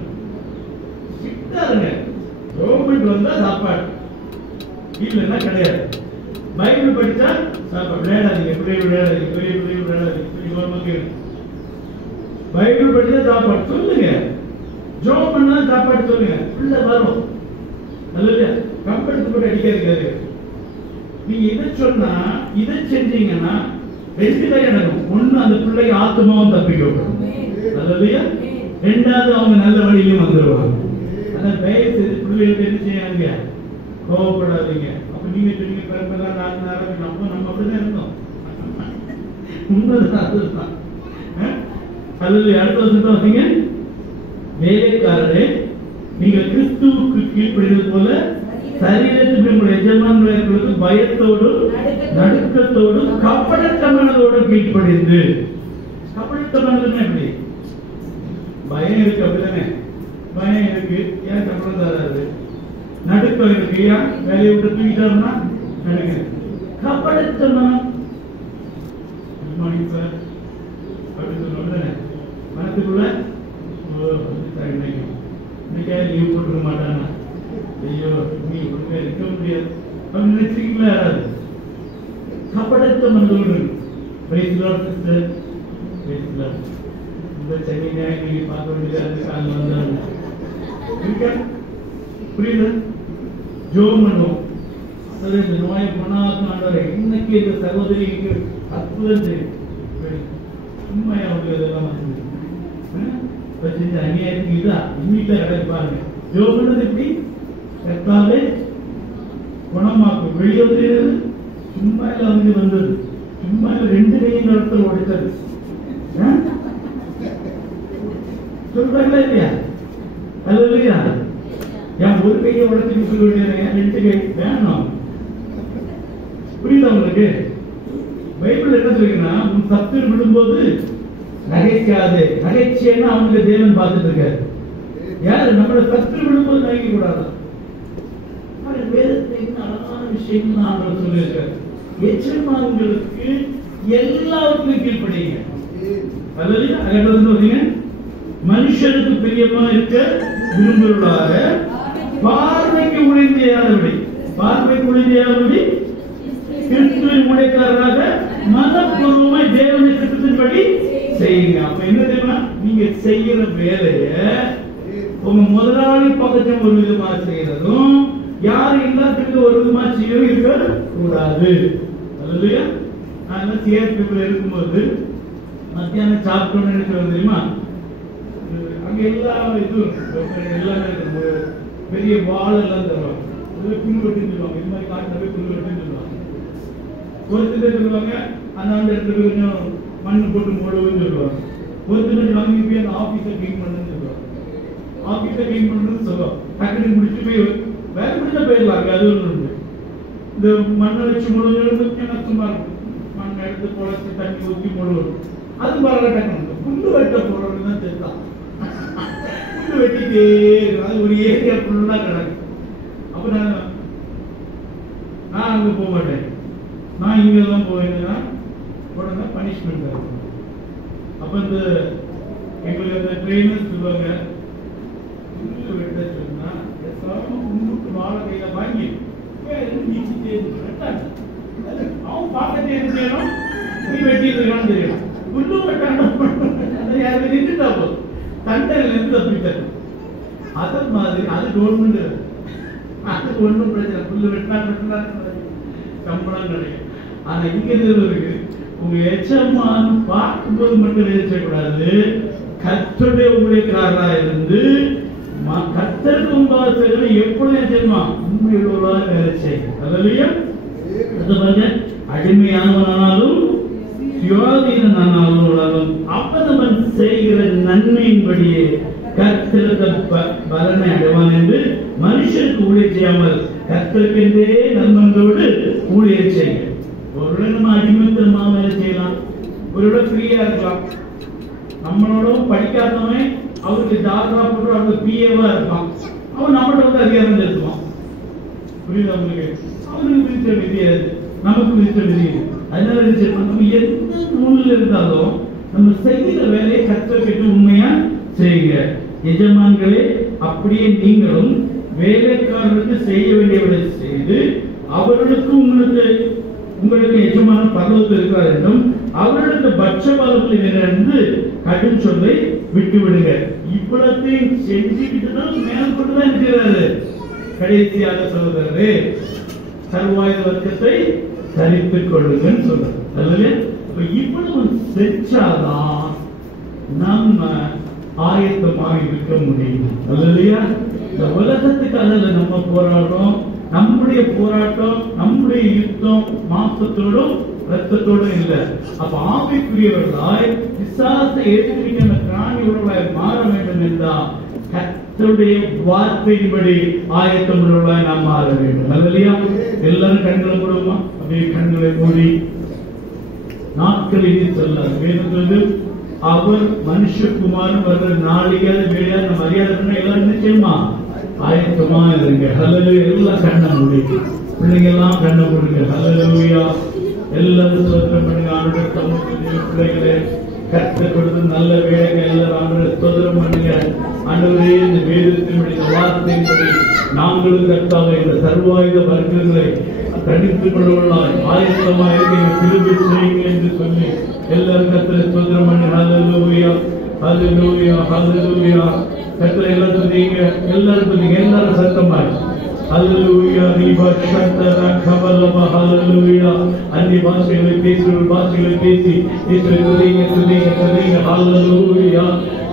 சிட்டாருங்க. கவர்மெண்ட் வந்தா சாப்பாடு, இல்லைன்னா கிடையாது. பைபிள் படிச்சா சாப்பாடு. விளையாடாதீங்க, பெரிய விளையாடாதீங்க, பெரிய விளையாடாதீங்க. பைபிள் படிச்சா சாப்பாடு சொல்லுங்க. ஜோம் பண்ணா சாப்பாடு சொல்லுங்க. பிள்ளை வரும். நல்லது. கம்பெடுத்து போட்டு அடிக்காது. நீங்க இதை சொன்னா இதை செஞ்சீங்கன்னா 2 காரியம் நடக்கும். ஒண்ணு, அந்த பிள்ளை ஆத்மாவும் தப்பிக்க. நல்லதுயா. 2வது, அவங்க நல்ல வழியிலும் வந்துருவாங்க. ஆனா தயவு செய்து பிள்ளைகளுக்கு என்ன செய்யாங்க? கோவப்படாதீங்க. அப்ப நீங்க சொன்னீங்க பிறப்பெல்லாம் 4 நேரம் நம்ம அப்படிதான் இருந்தோம். உண்மைதான், அதுதான். அதுல அடுத்த வருஷம் வந்தீங்க. வேலைக்காரரே, நீங்கள் கிறிஸ்துவுக்கு கீழ்ப்படிவது போல சரீரத்தில் உங்களுடைய எஜமான்களுக்கு பயத்தோடும் நடுக்கத்தோடும் கப்படத்த மனதோடும் கீழ்ப்படிந்து. கப்படத்த மனதுன்னா எப்படி? பயம் இருக்கு, அப்படிதானே? பயம் இருக்கு, ஏன் சம்பளம் தராது? நடுக்கம் இருக்கு, ஏன் வேலையை விட்டு தூக்கிட்டாருன்னா நடுங்க. கப்படத்த மனம் அப்படின்னு சொல்லுவாங்க. மனத்துக்குள்ள இன்னைக்கா லீவ் போட்டுக்க மாட்டானா? ஐயோ, நீ ஒழுங்கா இருக்க முடியாது அப்படின்னு நினைச்சிருக்கீங்களா? யாராவது கப்படத்த மனதோடு இந்த சனி ஞாயிறு நீங்க பார்க்க வேண்டியது காலம் வந்தாங்க. புரியுது? ஜோம் பண்ணுவோம். இந்த நோயை குணமாக்க இன்னைக்கு இந்த சகோதரிக்கு அற்புதம் தெரியும். உண்மையா அவங்க இதெல்லாம் செஞ்ச அநியாயத்துக்கு இதுதான் இன்னைக்கு கிடையாது. பாருங்க, ஜோம் பண்ணது எப்படி? கர்த்தாவே குணமாக்கும். வெளியே வந்து சும்மா வந்து வந்தது. சும்மா 2 கையின் இடத்துல உடைத்தது. சொல்றாங்களா இல்லையா? அது இல்லையா? ஏன் ஒரு கையை உடைச்சு சொல்ல வேண்டிய 2 கை வேணும்? புரியுதா உங்களுக்கு? பைபிள் என்ன சொல்லுங்கன்னா, உன் சத்துரு விடும்போது நகைக்காதே. நகைச்சியன்னா அவங்க தேவன் பார்த்துட்டு இருக்காரு. யாரு? நம்மளோட சத்துரு விடும்போது நகைக்க கூடாது. வேதத்தை அழகான விஷயங்கள் ஆண்டவர் சொல்லியிருக்காரு. எஜமான்களுக்கு எல்லாருக்கும் கீழ்ப்படிங்க. மனுஷனுக்கு பிரியமா இருக்க விரும்புவதாக, பார்வைக்கு உழைந்தையாதபடி, பார்வைக்கு உழைந்தையாதபடி கிறிஸ்துவின் ஊழியக்காரராக மனப்பூர்வமாய் தேவனுடைய திட்டத்தின்படி செய்யுங்க. அப்ப என்ன தெரியுமா? நீங்க செய்யற வேலைய உங்க முதலாளி பக்கத்தில் ஒரு விதமா செய்யறதும், யாரு எல்லாத்துக்கு ஒரு விதமா செய்யவும் இருக்க கூடாது. இல்லையா? நான் சிஆர்பில இருக்கும்போது மத்தியானம் சாப்பிட்டோம்னு நினைக்கிறது தெரியுமா? அங்க எல்லா இதுவும் எல்லாமே பெரிய வாழை எல்லாம் தருவாங்க. புல்வெட்டுன்னு சொல்லுவாங்க. இது மாதிரி காட்டுல புல்வெட்டுன்னு சொல்லுவாங்க. ஒருத்தர் சொல்லுவாங்க அந்த இடத்துல கொஞ்சம் மண்ணு போட்டு மூடவுன்னு சொல்லுவாங்க. ஒருத்தர் வாங்கி போய் அந்த ஆபீஸை கிளீன் பண்ணுன்னு சொல்லுவாங்க. ஆபீஸை கிளீன் பண்ணுன்னு சொல்லுவாங்க. டக்குனு முடிச்சு போய் வேற முடிஞ்சா போயிடலாங்க. அது ஒன்று. இந்த மண்ணை வச்சு மூடுவது கஷ்டமா இருக்கும். மண்ணை எடுத்து பொழைச்சி தண்ணி ஊற்றி மூடுவது அது பரவாயில்ல. டக்குனு புல்லு வெட்ட போடுறது தான் தெரியும். புல்லு வெட்டிட்டே அது ஒரு ஏரியா ஃபுல்லா கிடக்கு. அப்ப நான் அங்க போக மாட்டேன். நான் இங்கெல்லாம் போயிருந்தேன்னா உடனே பனிஷ்மெண்ட் இருக்கும். அப்ப இந்த எங்களுக்கு அந்த ட்ரெயினர் சொல்லுவாங்க, புல்லு வெட்ட சொன்னா முன்னுக்கு வாழை கையில வாங்கி நீச்சிட்டே அவன் பார்க்கத்தே என்ன செய்யணும்? நீ வெட்டிட்டு இருக்கான்னு தெரியும். புல்லு வெட்டான யாருக்கு நின்றுட்டா போதும், தண்டனையில இருந்து தப்பிட்டாரு. அத மாதிரி அது கவர்மெண்ட், அதுக்கு ஒன்றும் பிரச்சனை. புல்லு வெட்டா சம்பளம் கிடைக்கும். ஆனா இங்க இருக்கு உங்க எஜமான் பார்க்கும்போது மட்டும் நினைச்சக்கூடாது, கர்த்தருடைய ஊழியக்காரரா இருந்து கர்த்தருக்கு முன்பாக செய்வது எப்பொழுதும் தெரியுமா உண்மையுள்ளவராக நினைச்சேன். அல்லையா? அது பாருங்க, அடிமையானவனானாலும் சுயாதீனானாலும் அப்ப நம்ம செய்கிற நன்மையின்படியே கர்த்தருக்கு பலனை அடைவான் என்று மனுஷனுக்கு ஊழியர் செய்யாமல் கர்த்தருக்கென்றே நன்மங்களோடு ஊழியர் செய்ய. ஒரு நம்ம அடிமைத்தனமாக வேலை செய்யலாம், ஒரு ஃப்ரீயா இருக்கலாம். நம்மளோட படிக்காதவன் அவருக்கு ஜாதகா போட்டு அவருக்கு பிஏவா இருப்பான், அவன் நம்மளோட வந்து அதிகாரம் செலுத்துவான். புரியுதா உங்களுக்கு? அவனுக்கு விதித்த விதி அது, நமக்கு விதித்த விதி. அதனால நம்ம எந்த நூலில் இருந்தாலும் நம்ம செய்கிற வேலையை கற்றுக்கிட்டு உண்மையா செய்யுங்க. எஜமான்களே, அப்படியே நீங்களும் வேலைக்காரருக்கு செய்ய வேண்டியவரை செய்து அவர்களுக்கு உங்களுக்கு எஜமான பரலோகத்தில் இருக்கிறார் என்றும் அவர்களுக்கு பட்சபாதத்தில் இருந்து கடும் சொல்லை விட்டு விடுங்க. இவ்வளத்தையும் செஞ்சுக்கிட்டு தான் மேற்கொண்டுதான் இருக்கிறாரு. கடைசியாக சொல்றாரு, சர்வாயுத வர்க்கத்தை தரித்துக் கொள்ளுங்கன்னு சொல்றாரு. இவ்வளவு செஞ்சாதான் நம்ம ஆயத்தமாக இருக்க முடியும். இல்லையா? இந்த உலகத்துக்கு அல்ல நம்ம போராடுறோம். நம்முடைய போராட்டம், நம்முடைய யுத்தம் மாசத்தோடும் ரத்தத்தோடும் இல்லை. அப்ப ஆவிக்குரியவர்களாய் பிசாசை எதிர்க்கின்ற பிராணியுள்ளவர்களாய் மாற வேண்டும் என்றால் கர்த்தருடைய வார்த்தையின்படி ஆயத்தம் உள்ளவர்களாய் நாம் மாற வேண்டும். இல்லையா? எல்லாரும் கண்களை மூடுமா? அப்படியே கண்களை மூடி நாட்களில் சொல்லார் வேதத்திலிருந்து அவர் மனுஷகுமாரன் வர்ற நாளிகள் வேலையா நம்ம அறியாத எல்லாரும் நிச்சயமா ஆயத்தமா இருங்க. ஹல்லேலூயா. எல்லாம் கண்ணை மூடி, பிள்ளைங்க எல்லாம் கண்ணை மூடுங்க. ஹல்லேலூயா. எல்லாரும் ஸ்தோத்திரம் பண்ணுங்க. ஆண்டவரே, சமூகத்திலே பிள்ளைகளே கர்த்தர் கொடுத்த நல்ல வேலைகள் எல்லாரும் ஆண்டவரே ஸ்தோத்திரம் பண்ணுங்க. ஆண்டவரே, இந்த வேதத்தின்படி இந்த வார்த்தையின்படி நாங்களும் கர்த்தாவே இந்த சர்வாயுத வர்க்கங்களை தனித்துக் கொள்வதால் ஆயத்தமா இருக்க திரும்பி செய்யுங்க என்று சொல்லி எல்லாரும் கர்த்தரை ஸ்தோத்திரம் பண்ணி ஹல்லேலூயா, ஹல்லேலூயா, ஹல்லேலூயா. கர்த்தரை எல்லாம் சொல்றீங்க, எல்லாரும் சொல்றீங்க, எல்லாரும் சத்தமாய் ஹல்லேலூயா. நிபாஷந்தரா கபலப ஹல்லேலூயா. அந்நிய பாஷைகளை பேசுகிற பாஷைகளை பேசி சொல்றீங்க சொல்றீங்க சொல்றீங்க. ஹல்லேலூயா,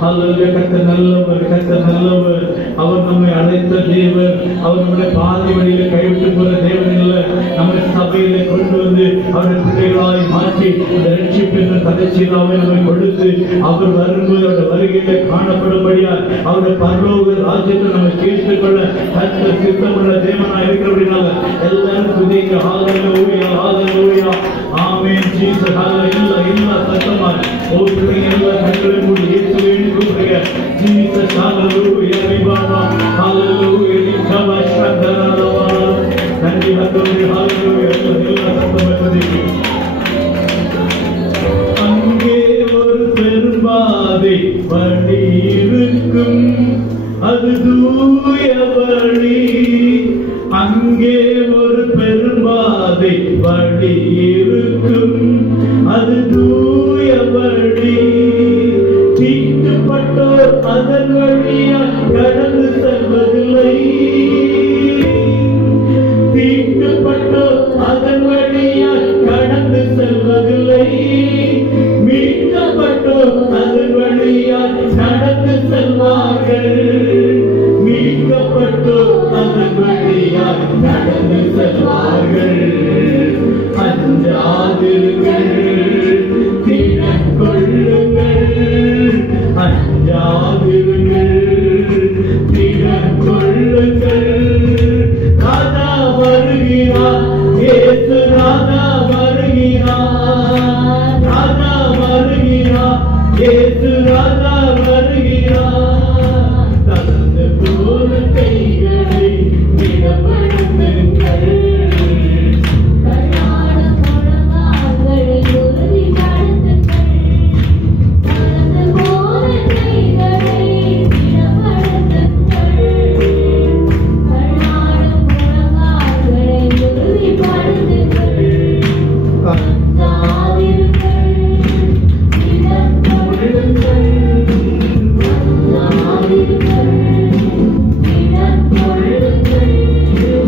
ஹல்லேலூயா. கர்த்தர் நல்லவர், கர்த்தர் நல்லவர். அவர் நம்மை அழைத்த தேவன். அவர் நம்முடைய பாதை வழியில கைவிட்டு போற தேவன் இல்ல. நம்முடைய சபையில கொண்டு வந்து அவருடைய பிள்ளைகளாய் மாற்றி இந்த ரட்சிப்பு என்ற தடைச்சீராவை நம்மை கொடுத்து அவர் வரும்போது அவருடைய வருகையில காணப்படும்படியா அவருடைய பரலோக ராஜ்யத்தை நம்ம கேட்டுக் கொள்ள கர்த்தர் சித்தமுள்ள தேவனா இருக்கிறபடினால எல்லாரும் துதிங்க. ஹல்லேலூயா, ஹல்லேலூயா. ஆமென். ஜீசஸ். ஹல்லேலூயா. எல்லா சத்தமா ஓ பிள்ளைங்க எல்லாம் கண்களை மூடி இயேசுவை கூப்பிடுங்க. ஜீசஸ். ஹல்லேலூயா. ரிபாபா. ஹல்லேலூயா. நிகமஷந்தரலவா. நன்றி ஆண்டவரே. ஹல்லேலூயா. எல்லா சத்தமா துதிங்க. அங்கே ஒரு பெரும்பாதை வழி இருக்கும், அது தூய வழி. அங்கே ஒரு பெரும்பாதை வழி இருக்கும், அது தூய வழி. தீட்டுப்பட்டோர் அதன் வழியால் கடந்து செல்வதில்லை. தீட்டுப்பட்டோர் அதன் வழியால் கடந்து செல்வதில்லை. மீட்கப்பட்டோர் அதன் வழியால் நடந்து செல்வார்கள். மீட்கப்பட்டோர் அதன் வழியால் நடந்து செல்வார்கள். அஞ்சாதிருங்கள், திடம் கொள்ளுங்கள். அஞ்சாதிருங்கள், திடம் கொள்ளுங்கள். ராஜா வருகிறார், இயேசு ராஜா வருகிறார். ராஜா வருகிறார், இயேசு ராஜா வருகிறார். தந்து போல கைகளை இடப்படுத்துங்கள். Thank you.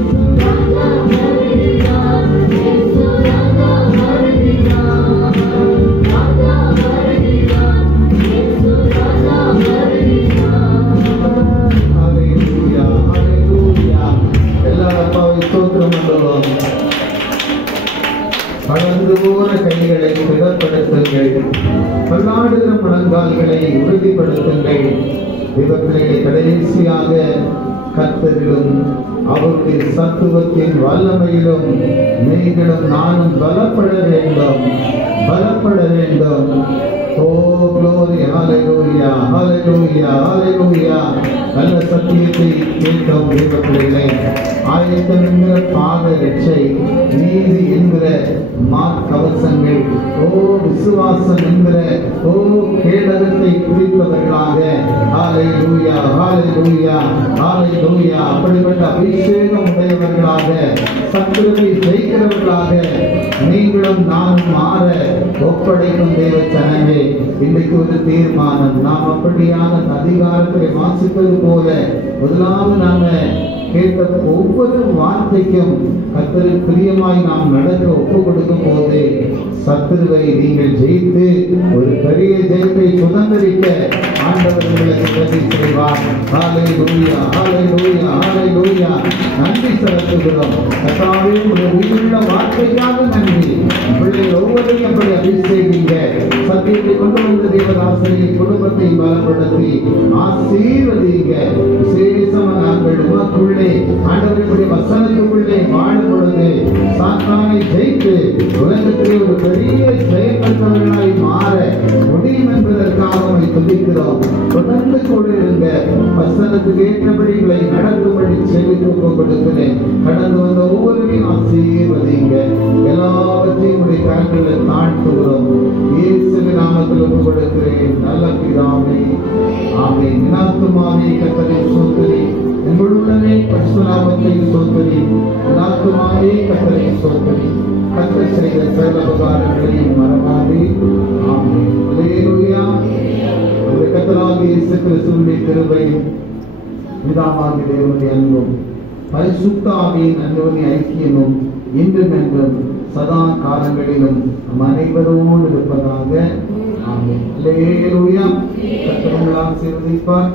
பல்லாடுகிற முழங்கால்களை உறுதிப்படுத்துங்கள். தேவப்பிள்ளைகளை கடைசியாக கர்த்தரிலும் அவருடைய சத்துவத்தின் வல்லமையிலும் நீங்களும் நானும் பலப்பட வேண்டும். Oh glory, hallelujah, hallelujah, hallelujah. நல்ல சத்தியத்தை கேட்கும் தேவப்பிள்ளைகளே, ஆயத்தம் என்கிற பாத ரட்சை, நீதி என்கிற மார்க்கவசங்கள், விசுவாசம் என்கிற கேடகத்தை குறிப்பவர்களாக, ஹalleluya, hallelujah, hallelujah. அப்படிப்பட்ட அபிஷேகம் உடையவர்களாக, சத்துருவை ஜெயிக்கிறவர்களாக நீங்களும் நானும் மாற ஒப்படைக்கும் தேவ ஜனமே, இன்றைக்கு ஒரு தீர்மானம். நாம் அப்படியான அதிகாரத்தை வாசிப்பது போல முதலாவது நாம கேட்ட ஒவ்வொரு வார்த்தைக்கும் கர்த்தருக்கு பிரியமாய் நாம் நடக்க ஒப்பு கொடுக்கும் போது சத்துருவை நீங்கள் ஜெயித்து ஒரு பெரிய ஜெயத்தை சுதந்திரிக்க ஆண்டவர் உங்களுக்கு உதவி செய்வார். ஹalleluya, hallelujah, hallelujah. நன்றி செலுத்துகிறோம். கர்த்தாவே, உடைய உயிருள்ள வார்த்தைக்காக நன்றி. பிள்ளைகள் ஒவ்வொருவரையும் அப்படி அபிஷேகிங்க. சத்தியத்தை கொண்டு வந்த தேவதாசரின் குடும்பத்தை பலப்படுத்தி ஆசீர்வதிங்க. விசேஷமாக நாங்கள் உமக்குள்ளே ஆண்டவருடைய வசனத்துக்குள்ளே வாழும் பொழுது சாத்தானை ஜெயித்து உலகத்திலே ஒரு பெரிய செயல்பட்டவர்களாய் மாற முடியும் என்பதற்காக உம்மை துதிக்கிறோம். தொடர்ந்து கொண்டிருங்க. வசனத்துக்கு ஏற்றபடிகளை நடத்தும்படி செவித்து கொடுக்கிறேன். கடந்து வந்த ஒவ்வொருவரையும் ஆசீர்வதிங்க. எல்லாவற்றையும் உடைய கரங்களை தாழ்த்துகிறோம். இயேசுவின் நாமத்தில் ஒப்பு கொடுக்கிறேன் நல்ல பிதாவே, ஆமென். ஆத்துமாவே கர்த்தரை ஸ்தோத்திரி, உங்களுடனே பரிசுத்த நாமத்தை ஸ்தோத்திரி. ஆத்துமாவே கர்த்தரை ஸ்தோத்திரி, கர்த்தர் செய்த சகல உபகாரங்களையும் மறவாதே. ஆமென். அல்லேலூயா. கர்த்தராகிய இயேசு கிறிஸ்துவின் கிருபையும் பிதாவாகிய தேவனுடைய அன்பும் பரிசுத்த ஆவியின் அன்பின் ஐக்கியமும் இன்றும் என்றும் சதா காலங்களிலும் நம் அனைவரோடு இருப்பதாக. ஆமென். அல்லேலூயா. கர்த்தர் உங்களை ஆசீர்வதிப்பார்.